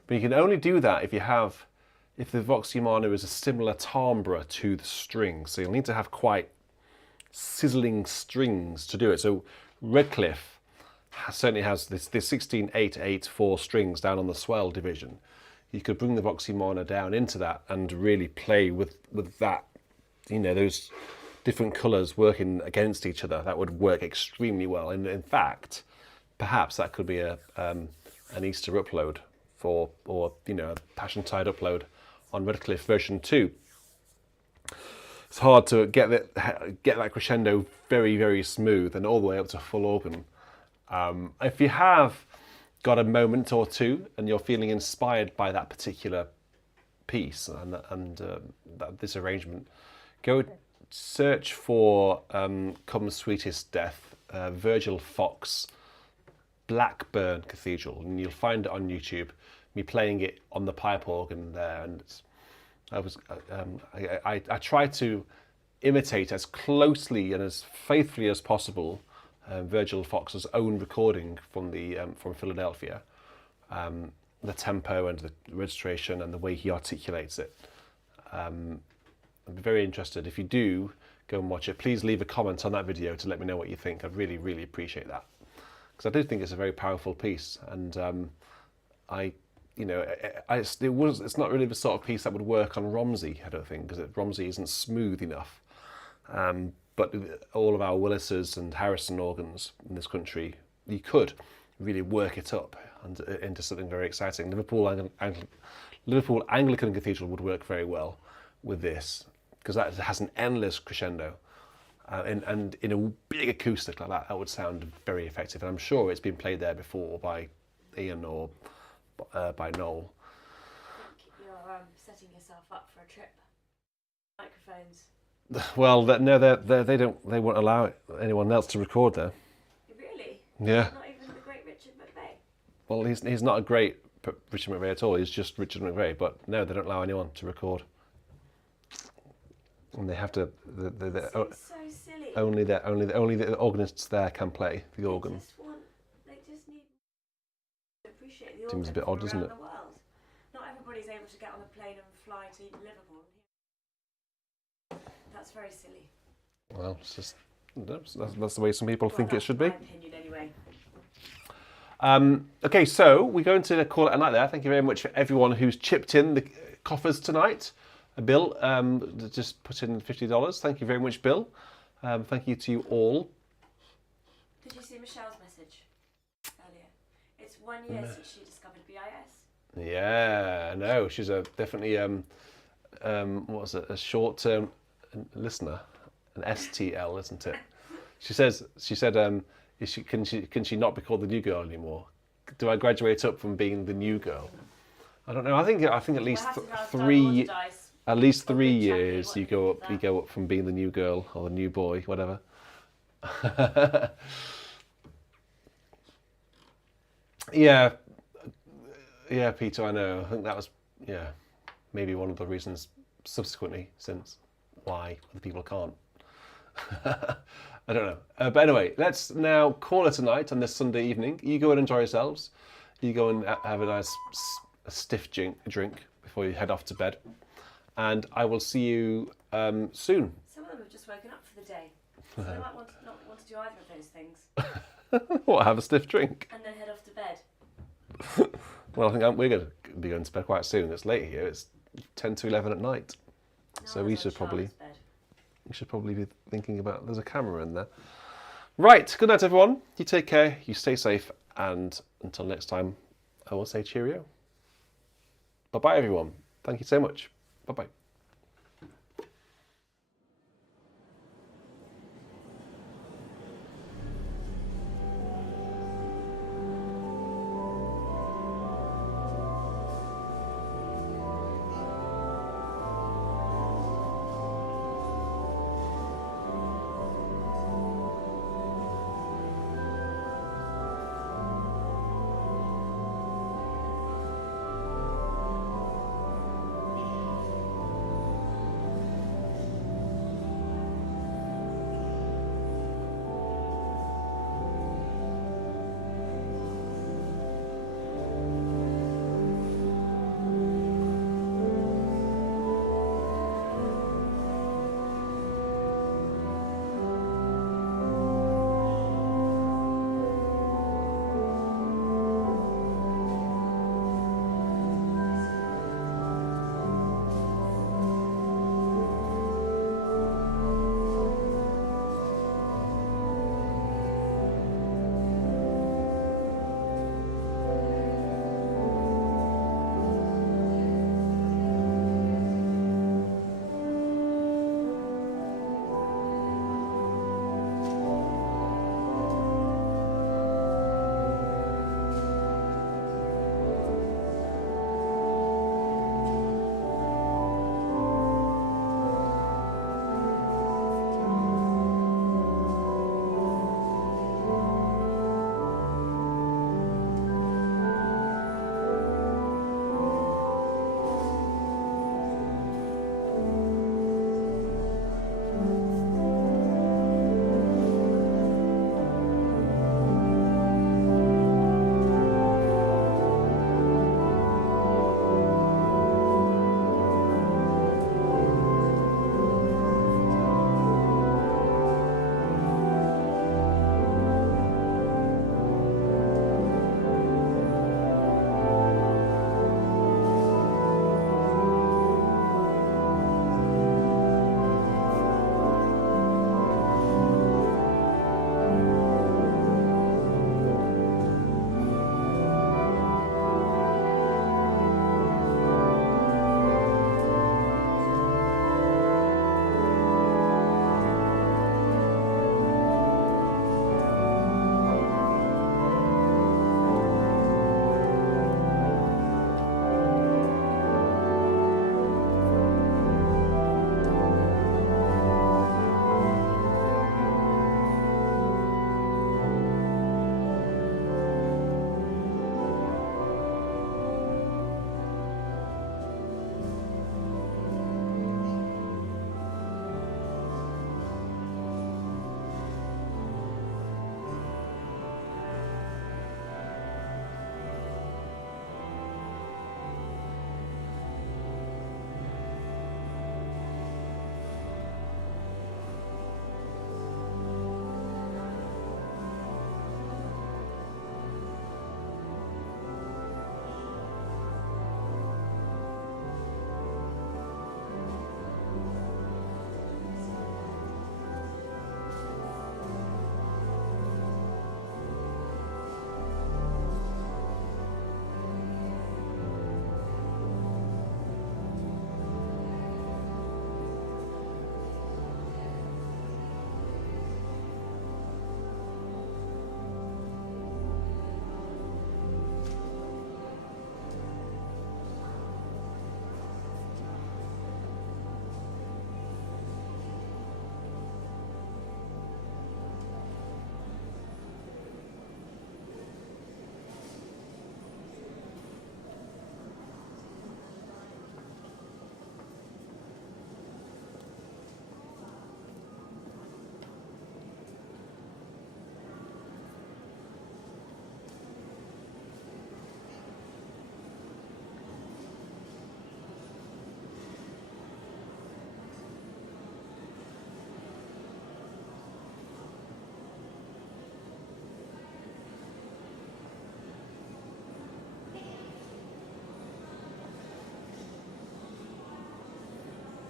But you can only do that if the vox humana is a similar timbre to the string. So you'll need to have quite sizzling strings to do it. So Redcliffe certainly has this 16/8/8/4 strings down on the swell division. You could bring the vox humana down into that and really play with that, those different colours working against each other. That would work extremely well. And in fact, perhaps that could be an Easter upload or a Passiontide upload on Redcliffe version 2. It's hard to get that crescendo very, very smooth and all the way up to full organ. If you have got a moment or two and you're feeling inspired by that particular piece and this arrangement, go search for Come Sweetest Death, Virgil Fox, Blackburn Cathedral, and you'll find it on YouTube. Me playing it on the pipe organ there, and I try to imitate as closely and as faithfully as possible Virgil Fox's own recording from Philadelphia, the tempo and the registration and the way he articulates it. I'm very interested. If you do go and watch it, please leave a comment on that video to let me know what you think. I'd really, really appreciate that, because I do think it's a very powerful piece, and it's not really the sort of piece that would work on Romsey, I don't think, because Romsey isn't smooth enough. But all of our Willises and Harrison organs in this country, you could really work it up into something very exciting. Liverpool Anglican Cathedral would work very well with this, because that has an endless crescendo. And in a big acoustic like that would sound very effective. And I'm sure it's been played there before by Ian or by Noel. You're setting yourself up for a trip. Microphones. Well, no, they won't allow anyone else to record there. Really? Yeah. Not even the great Richard McVeigh? Well, he's not a great Richard McVeigh at all. He's just Richard McVeigh. But no, they don't allow anyone to record. And they have to. So silly. Only the organists there can play the organ. They just need to appreciate the organ. Seems a bit odd, doesn't it? The world. Not everybody's able to get on a plane and fly to Liverpool. That's very silly. Well, it's just that's the way some people think it should be. My opinion, anyway. Okay, so we're going to call it a night there. Thank you very much for everyone who's chipped in the coffers tonight. Bill just put in $50. Thank you very much, Bill. Thank you to you all. Did you see Michelle's message earlier? It's 1 year since she discovered BIS. Yeah, no, she's definitely what was it? A short-term listener, an STL, isn't it? She said, can she not be called the new girl anymore? Do I graduate up from being the new girl? I don't know. I think at least At least 3 years you go up from being the new girl or the new boy, whatever. Yeah, Peter, I know. I think that was maybe one of the reasons subsequently since why other people can't. I don't know. But anyway, let's now call it a night on this Sunday evening. You go and enjoy yourselves. You go and have a nice stiff drink before you head off to bed. And I will see you soon. Some of them have just woken up for the day. So they might not want to do either of those things. What, have a stiff drink? And then head off to bed. Well, I think we're going to be going to bed quite soon. It's late here. It's 10 to 11 at night. So we should probably be thinking about, there's a camera in there. Right, good night everyone. You take care, you stay safe, and until next time, I will say cheerio. Bye-bye everyone. Thank you so much. Bye-bye.